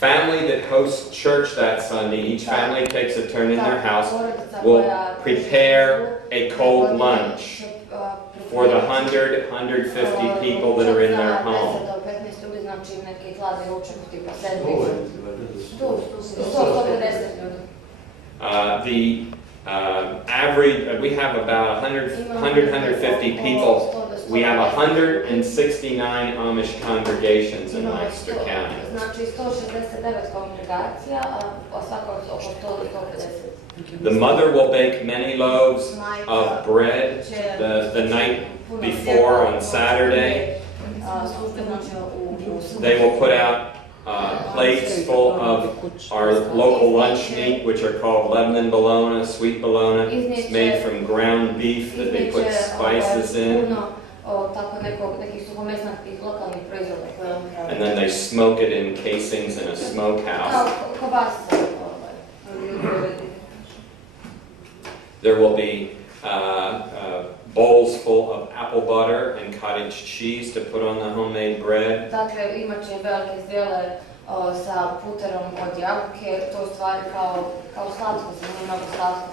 family that hosts church that Sunday, each family takes a turn in their house, will prepare a cold lunch for the 100, 150 people that are in their home. Average, we have about 100, 150 people. We have 169 Amish congregations in Lancaster County. The mother will bake many loaves of bread the night before on Saturday. They will put out plates full of our local lunch meat, which are called Lebanon bologna, sweet bologna. It's made from ground beef that they put spices in. And then they smoke it in casings in a smokehouse. There will be bowls full of apple butter and cottage cheese to put on the homemade bread. Dakle, imat će velike zdjele sa puterom od jabuke, to je stvari kao slatko, samo mnogo slatko,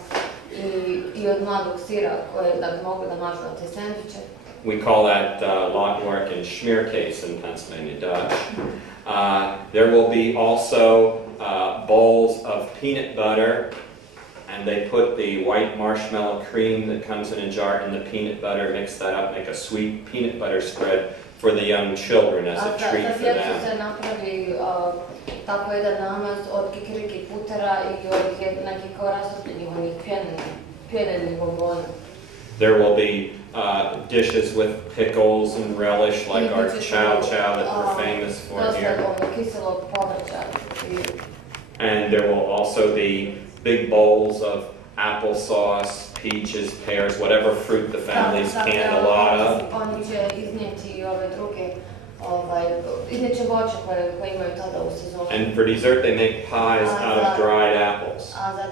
i od mladog sira koje da bi mogli da mažu na te sendviče. We call that Lottenwerk and Schmierkäse in Pennsylvania Dutch. There will be also bowls of peanut butter, and they put the white marshmallow cream that comes in a jar in the peanut butter, mix that up, make a sweet peanut butter spread for the young children as a treat for Za djecu them. se napravi tako jedan namaz od kikiriki putera i od nekih kao rastopljenih onih pjenenih bombona. There will be dishes with pickles and relish like our chow chow that we're famous for here. And there will also be big bowls of applesauce, peaches, pears, whatever fruit the families canned a lot of. Oni će iznijeti ove druge, iznijeće voće koje imaju tada u sezonu. And for dessert they make pies out of dried apples. A za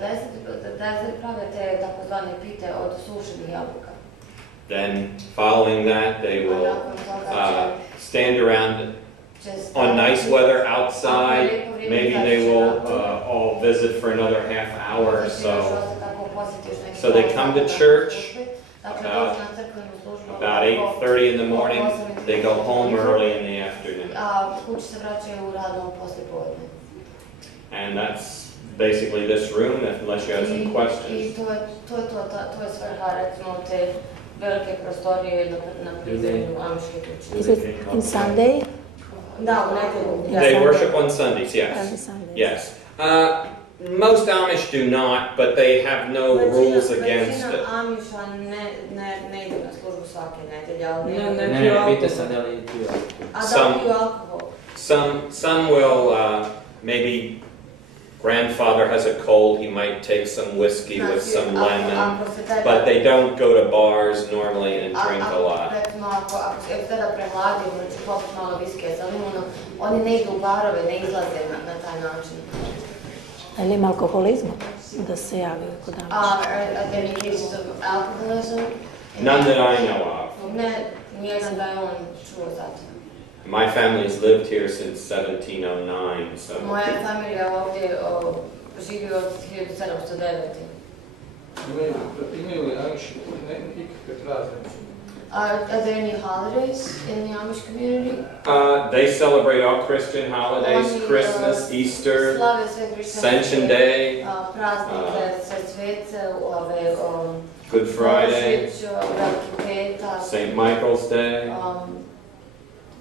desert prave te takozvane pite od sušenih jabuka. Then following that they will stand around on nice weather outside. Maybe they will all visit for another half hour or so. So they come to church about 8:30 in the morning. They go home early in the afternoon. And that's basically this room, unless you have some questions. Is it on Sunday? They worship on Sundays, yes. Yes. Most Amish do not, but they have no rules against it. Some will, maybe grandfather has a cold, he might take some whiskey with some lemon, but they don't go to bars normally and drink a lot. Ali ima alkoholizma da se javi kod Amiša? None that I know of. My family's lived here since 1709, so. Moja familija ovdje živi od 1709. Imaju li Amiši ikakve praznice? Are there any holidays in the Amish community? They celebrate all Christian holidays, Christmas, Easter, Ascension Day, Good Friday, St. Michael's Day.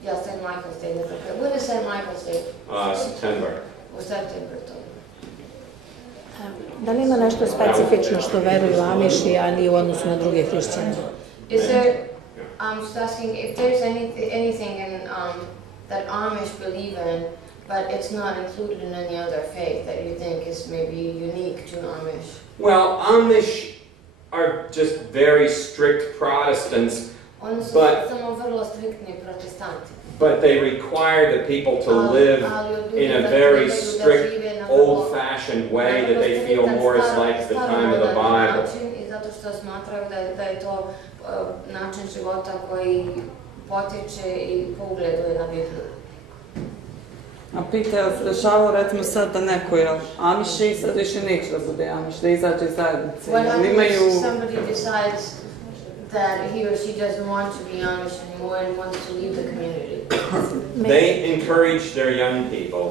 Yeah, St. Michael's Day. When is St. Michael's Day? September. U septembru to. Da li ima nešto specifično što veruju Amiši, ali u odnosu na druge hrišćane? Is there, I'm just asking if there's anything in, that Amish believe in, but it's not included in any other faith that you think is maybe unique to Amish? Well, Amish are just very strict Protestants, but they require the people to live in a very strict, old-fashioned way that they feel more is like the time of the Bible. A pita, je li se dešavao recimo sad da neko je Amiši i sad više neće da bude Amiš, da izađe iz zajednice? That he or she doesn't want to be Amish anymore and wants to leave the community. They encourage their young people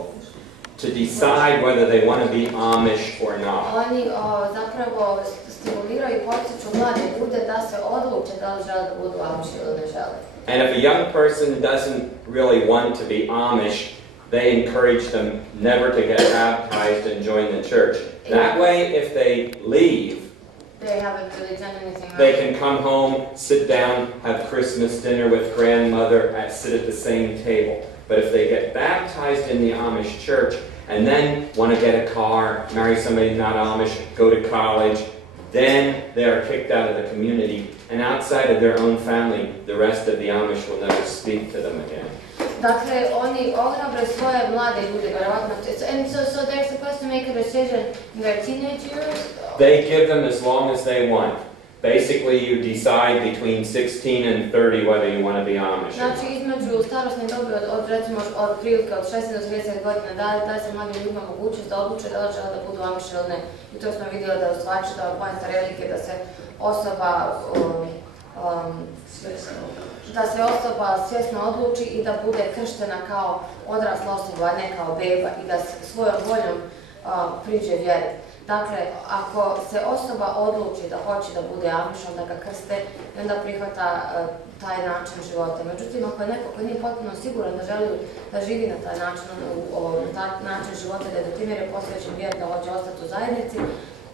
to decide whether they want to be Amish or not. Oni zapravo stimuliraju i potiču mlade ljude da se odluče da li žele da budu Amish ili ne žele. And if a young person doesn't really want to be Amish, they encourage them never to get baptized and join the church. That way, if they leave, they haven't really done anything right. They can come home, sit down, have Christmas dinner with grandmother, sit at the same table. But if they get baptized in the Amish church and then want to get a car, marry somebody not Amish, go to college, then they are kicked out of the community. And outside of their own family, the rest of the Amish will never speak to them again. Dakle, oni ohrabre svoje mlade ljude, vjerovatno. And so they're supposed to make a decision in their teenage years? They give them as long as they want. Basically, you decide between 16 and 30 whether you want to be Amish. Znači, između starosne dobi od recimo od prilike od 16 do 30 godina daje se mladim ljudima mogućnost da odluče da li žele da budu Amish ili ne. I to smo vidjeli da u stvari čitava poenta relike da se osoba svjesno odluči i da bude krštena kao odrasla osoba, a ne kao beba i da svojom voljom priđe vjeri. Dakle, ako se osoba odluči da hoće da bude Amiš, onda ga krste i onda prihvata taj način života. Međutim, ako je neko koji nije potpuno siguran da želi da živi na taj način života, da je do tim jer je posvećen vjeri da hoće ostati u zajednici,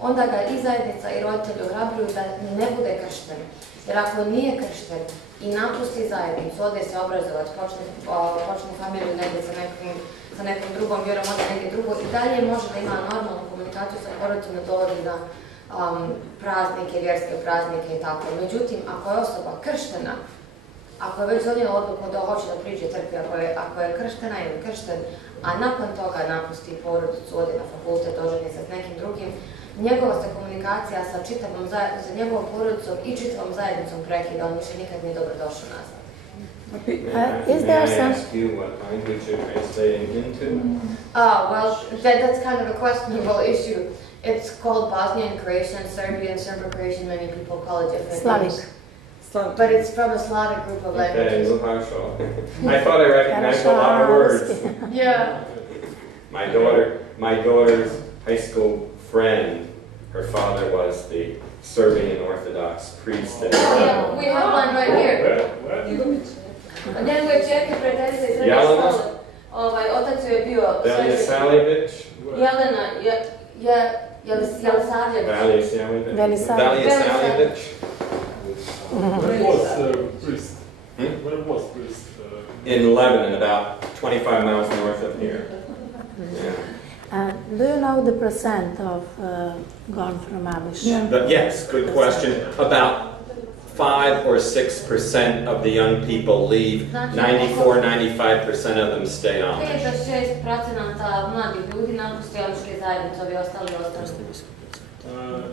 onda ga i zajednica i roditelji ohrabruju da ne bude kršten. Jer ako nije kršten i napusti zajednicu, ode se obrazovati, počne familiju negdje sa nekom drugom vjerom, ode negdje drugo i dalje može da ima normalnu komunikaciju sa porodicom, da dolazi na praznike, vjerske praznike i tako. Međutim, ako je osoba krštena, ako je već donijela odluku da hoće da priđe crkvi, ako je krštena ili kršten, a nakon toga napusti porodicu, ode na fakultet, oženi se s nekim drugim, njegova se komunikacija sa njegovom porodicom i čitavom zajednicom prekida, on više nikad nije dobro došao nazad. Is there some... ask you what language you're translating into? Well, that's kind of a questionable issue. It's called Bosnian Croatian, Serbian, Serbo-Croatian, many people call it different names. But it's from a Slavic group of languages. I thought I recognized a lot of words. Yeah. My daughter's high school friend, her father was the Serbian Orthodox priest. Yeah, we have one right here. Njegove čerke prijateljice iz srednje škole. Otac joj je bio... Velja Saljević. Jelena, Jelisavljević. Velja Saljević. Where was priest? Where was priest? In Lebanon, about 25 miles north of here. Do you know the percent of gone from Amish? Yes, good question. About 5 or 6% of the young people leave. 94-95% of them stay Amish. 5-6% mladih ljudi napusti amiške zajednice, ovi ostali ostali.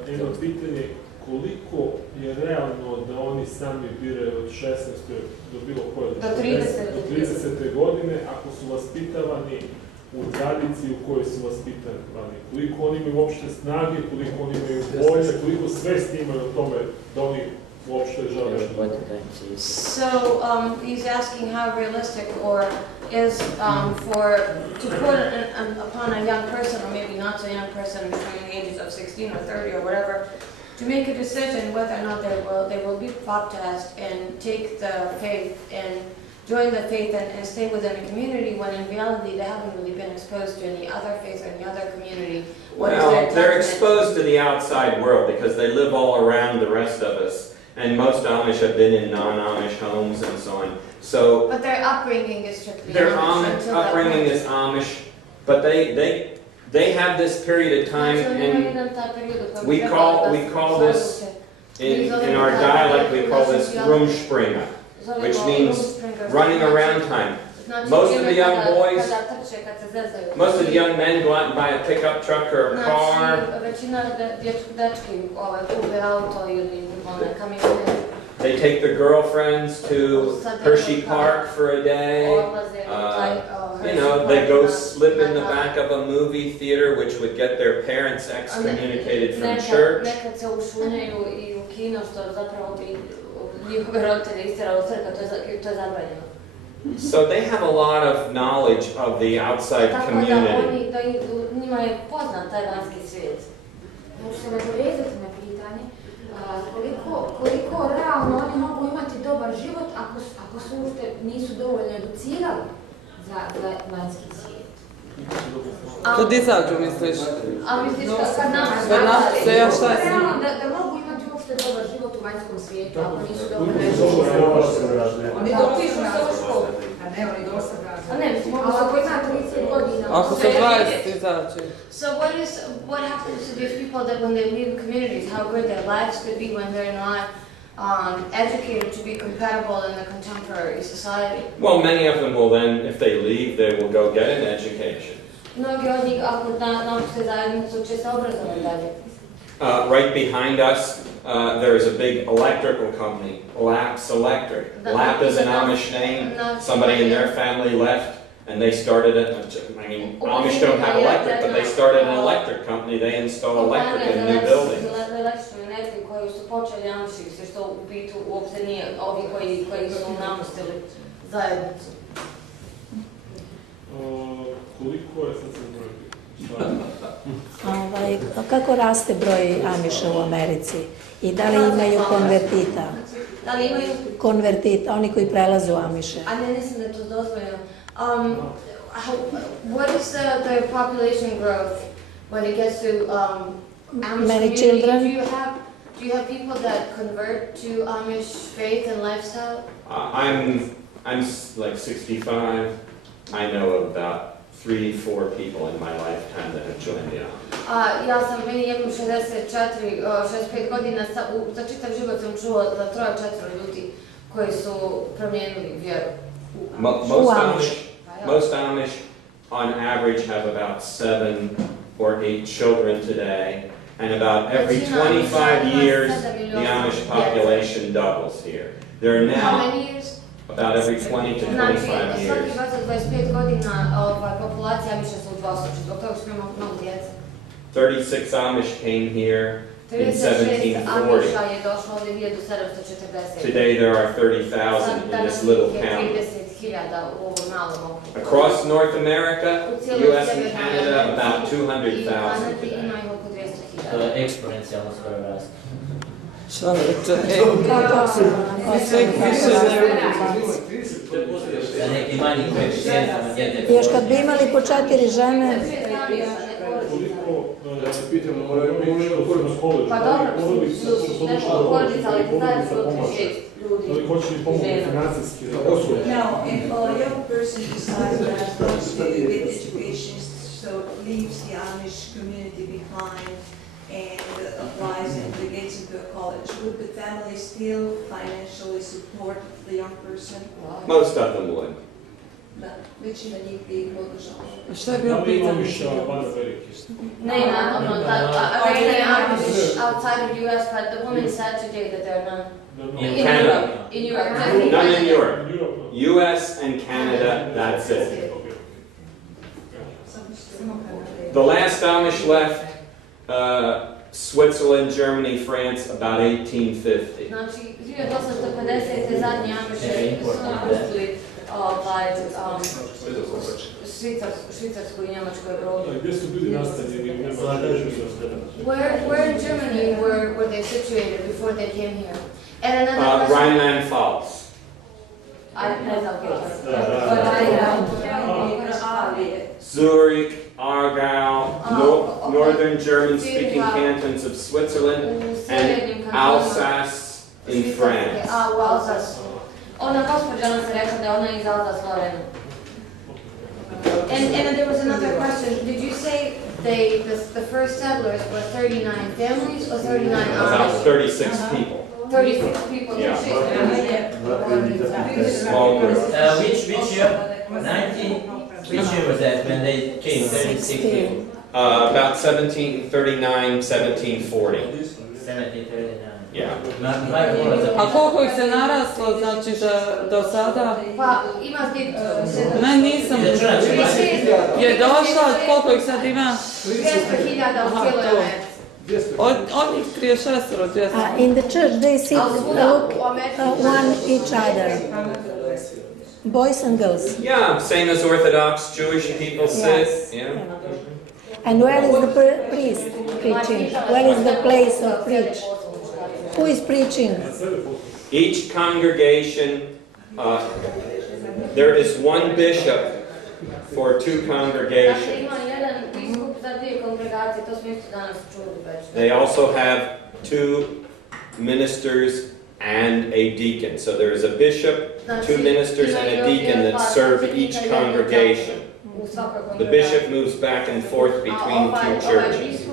Jedno pitanje, koliko je realno da oni sami biraju od 16. do bilo koje do 30. godine, ako su vaspitavani u tradiciji u kojoj su vaspitavani? Koliko oni imaju uopšte snage, koliko oni imaju volje, koliko svesti imaju o tome da oni uopšte žele što? So, he's asking how realistic or is to put upon a young person, or maybe not so young person between the ages of 16 or 30 or whatever, to make a decision whether or not they will be baptized and take the faith and join the faith and stay within a community, when in reality they haven't really been exposed to any other faith or any other community. Well, they're exposed to the outside world because they live all around the rest of us. And most Amish have been in non-Amish homes and so on. So, but their upbringing is strictly their Amish. upbringing is Amish, but they have this period of time, and we call this in our dialect we call this rumspringen, which means running around time. Most of the young boys, most of the young men go out and buy a pickup truck or a car. They take their girlfriends to Hershey Park for a day. You know, they go slip in the back of a movie theater, which would get their parents excommunicated from church. So they have a lot of knowledge of the outside community. Koliko realno oni mogu imati dobar život ako su nisu dovoljno educirali za vanjski svijet? Kad izađu, misliš? A misliš kad nam da mogu imati uopšte dobar život u vanjskom svijetu ako nisu dovoljno educirali? Oni dopišu se u školu. A ne, oni dosta razli. A ne, mislim, ako ima 30 godina... Ako se 20 izađe. So what happens to these people that when they leave communities, how good their lives could be when they're not educated to be compatible in the contemporary society? Well, many of them will then, if they leave, they will go get an education. Mnogi od njih, ako napuste zajednicu, će se obrazovati dalje. Right behind us, there is a big electrical company, Lap's Electric. Lap is an Amish name. Somebody in their family left, and they started it. I mean, Amish don't have electric, but they started an electric company. They install electric in new buildings. Koji su počeli Amiši, što u biti uopšte nije ovi koji su napustili zajednicu. Koliko je sad sam brojiti? Kako raste broj Amiša u Americi i da li imaju konvertita? Da li imaju? Konvertita, oni koji prelaze u Amiše. A ne, mislim da je to dozvoljeno. What is the population growth when it gets to Amish Many community? children? Do you have people that convert to Amish faith and lifestyle? I'm like 65. I know about 3-4 people in my lifetime that have joined the Amish. Ja sam, meni imam 65 godina, za čitav život sam čuo za 3-4 ljudi koji su promijenili vjeru. Most Amish on average have about 7 or 8 children today, and about every 25 years the Amish population doubles here. There are now How many years? about every 20 to 25 years. Svaki 20-25 godina populacija Amiša se udvostruči, zbog toga što imamo mnogo djece. 36 Amish came here in 36 Amiša 1740. je došlo ovdje 1740. Today there are 30,000 in this little county. 30.000 u ovom malom okrugu. Across North America, US and Canada, about 200,000 today. To je eksponencijalno skoro raste. Čovječe, Za neki manji koeficijent na djete. Još kad bi imali po 4 žene... Ja se pitam, moraju biti koliko Pa dobro, nešto porodica, ali ti zajedno su otišli ljudi. Hoće li pomoći financijski? Now, if a young person decides that wants to get education, so leaves the Amish community behind and applies and gets into a college, would the family still financially support the young person? Most of them would. Da, većina njih bi ih podržala. Šta je bilo pitanje? Ne, naravno, are they Amish outside of US, but the woman said today that they're not. In Canada. In Europe. None in Europe. US and Canada, that's it. The last Amish left Switzerland, Germany, France about 1850. Znači, 1850. zadnji Amiši su napustili Švicarsku i Njemačku Evropu. Gdje su bili nastanjeni? Where in Germany were they situated before they came here? And another question. Rhineland-Pfalz. Ne znam gdje. Zurich, Aargau, northern German-speaking cantons of Switzerland, and Alsace in France. U Alsace. Ona gospođa nam se rekla da ona iz Alsace-Lorraine. And there was another question. Did you say the first settlers were 39 families or 39 Amish? About 36 people. 36 people. Yeah. Small group. Which year? 19? Which year was that when they came? 36 people? About 1739, 1740. 1739. Yeah. A koliko ih se naraslo, znači, do sada? Pa, ima gdje... Ne, nisam. Je došla, koliko ih sad ima? 200.000 u cijeloj Americi. Od njih 36 od 200. In the church they sit, look one each other. Boys and girls. Yeah, same as Orthodox Jewish people sit. Yeah. And where is the priest preaching? Where is the place of preach? Who is preaching? Each congregation, there is one bishop for 2 congregations. They also have 2 ministers and a deacon. So there is a bishop, 2 ministers, and a deacon that serve each congregation. The bishop moves back and forth between 2 churches.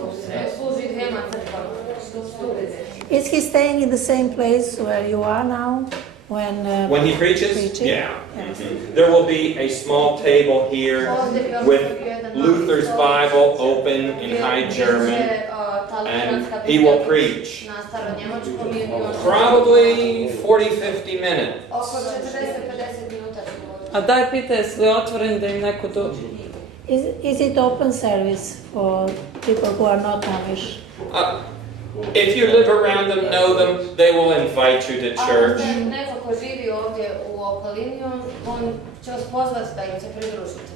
Is he staying in the same place where you are now? When he preaches? Yeah. Mm-hmm. There will be a small table here with Luther's Bible open in High German, and he will preach. Probably 40-50 minutes. A daj pita, jesu li otvoreni da im neko dođe? Is it open service for people who are not Amish? If you live around them, know them, they will invite you to church. Neko ko živi ovdje u okolini, on će vas pozvati da im se pridružite.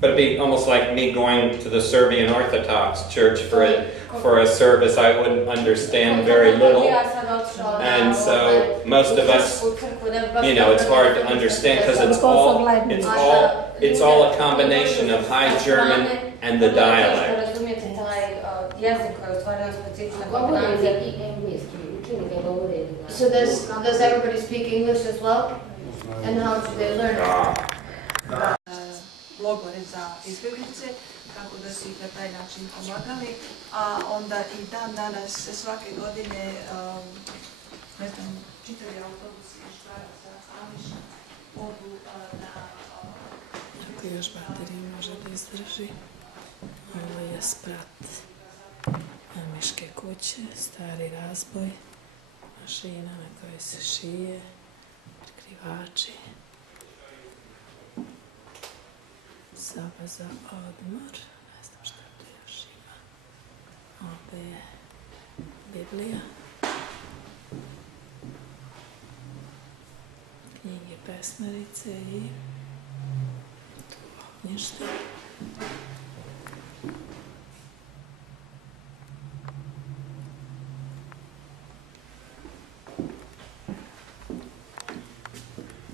But it'd be almost like me going to the Serbian Orthodox Church for a service I wouldn't understand very little. And so most of us, you know, it's hard to understand because it's all a combination of High German and the dialect. So does everybody speak English as well? And how do they learn it? Logore za izbjeglice, kako da su ih na taj način pomagali, a onda i dan danas svake godine, ne znam, čitavi autobusi muškaraca Amiša odu na... Ako još baterija može da izdrži, ovo je sprat Amiške kuće, stari razboj, mašina na kojoj se šije, prekrivači. Soba za odmor, ne znam šta tu još ima. Ovdje je Biblija. Knjige pesmarice i tu ognjište.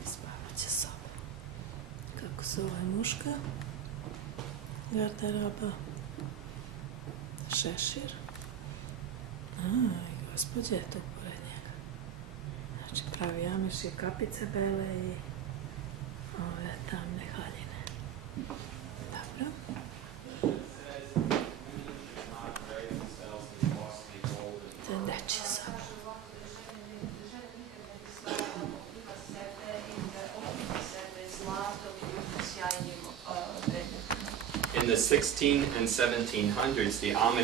Spavaće soba. Kako se ovaj muška? Garderoba, šešir. I gospođa je tu pored njega. Znači pravi Amiši, kapice bele i ove tamne haljine. Dobro. To je dečja soba. In the 16 and 1700s, the Amish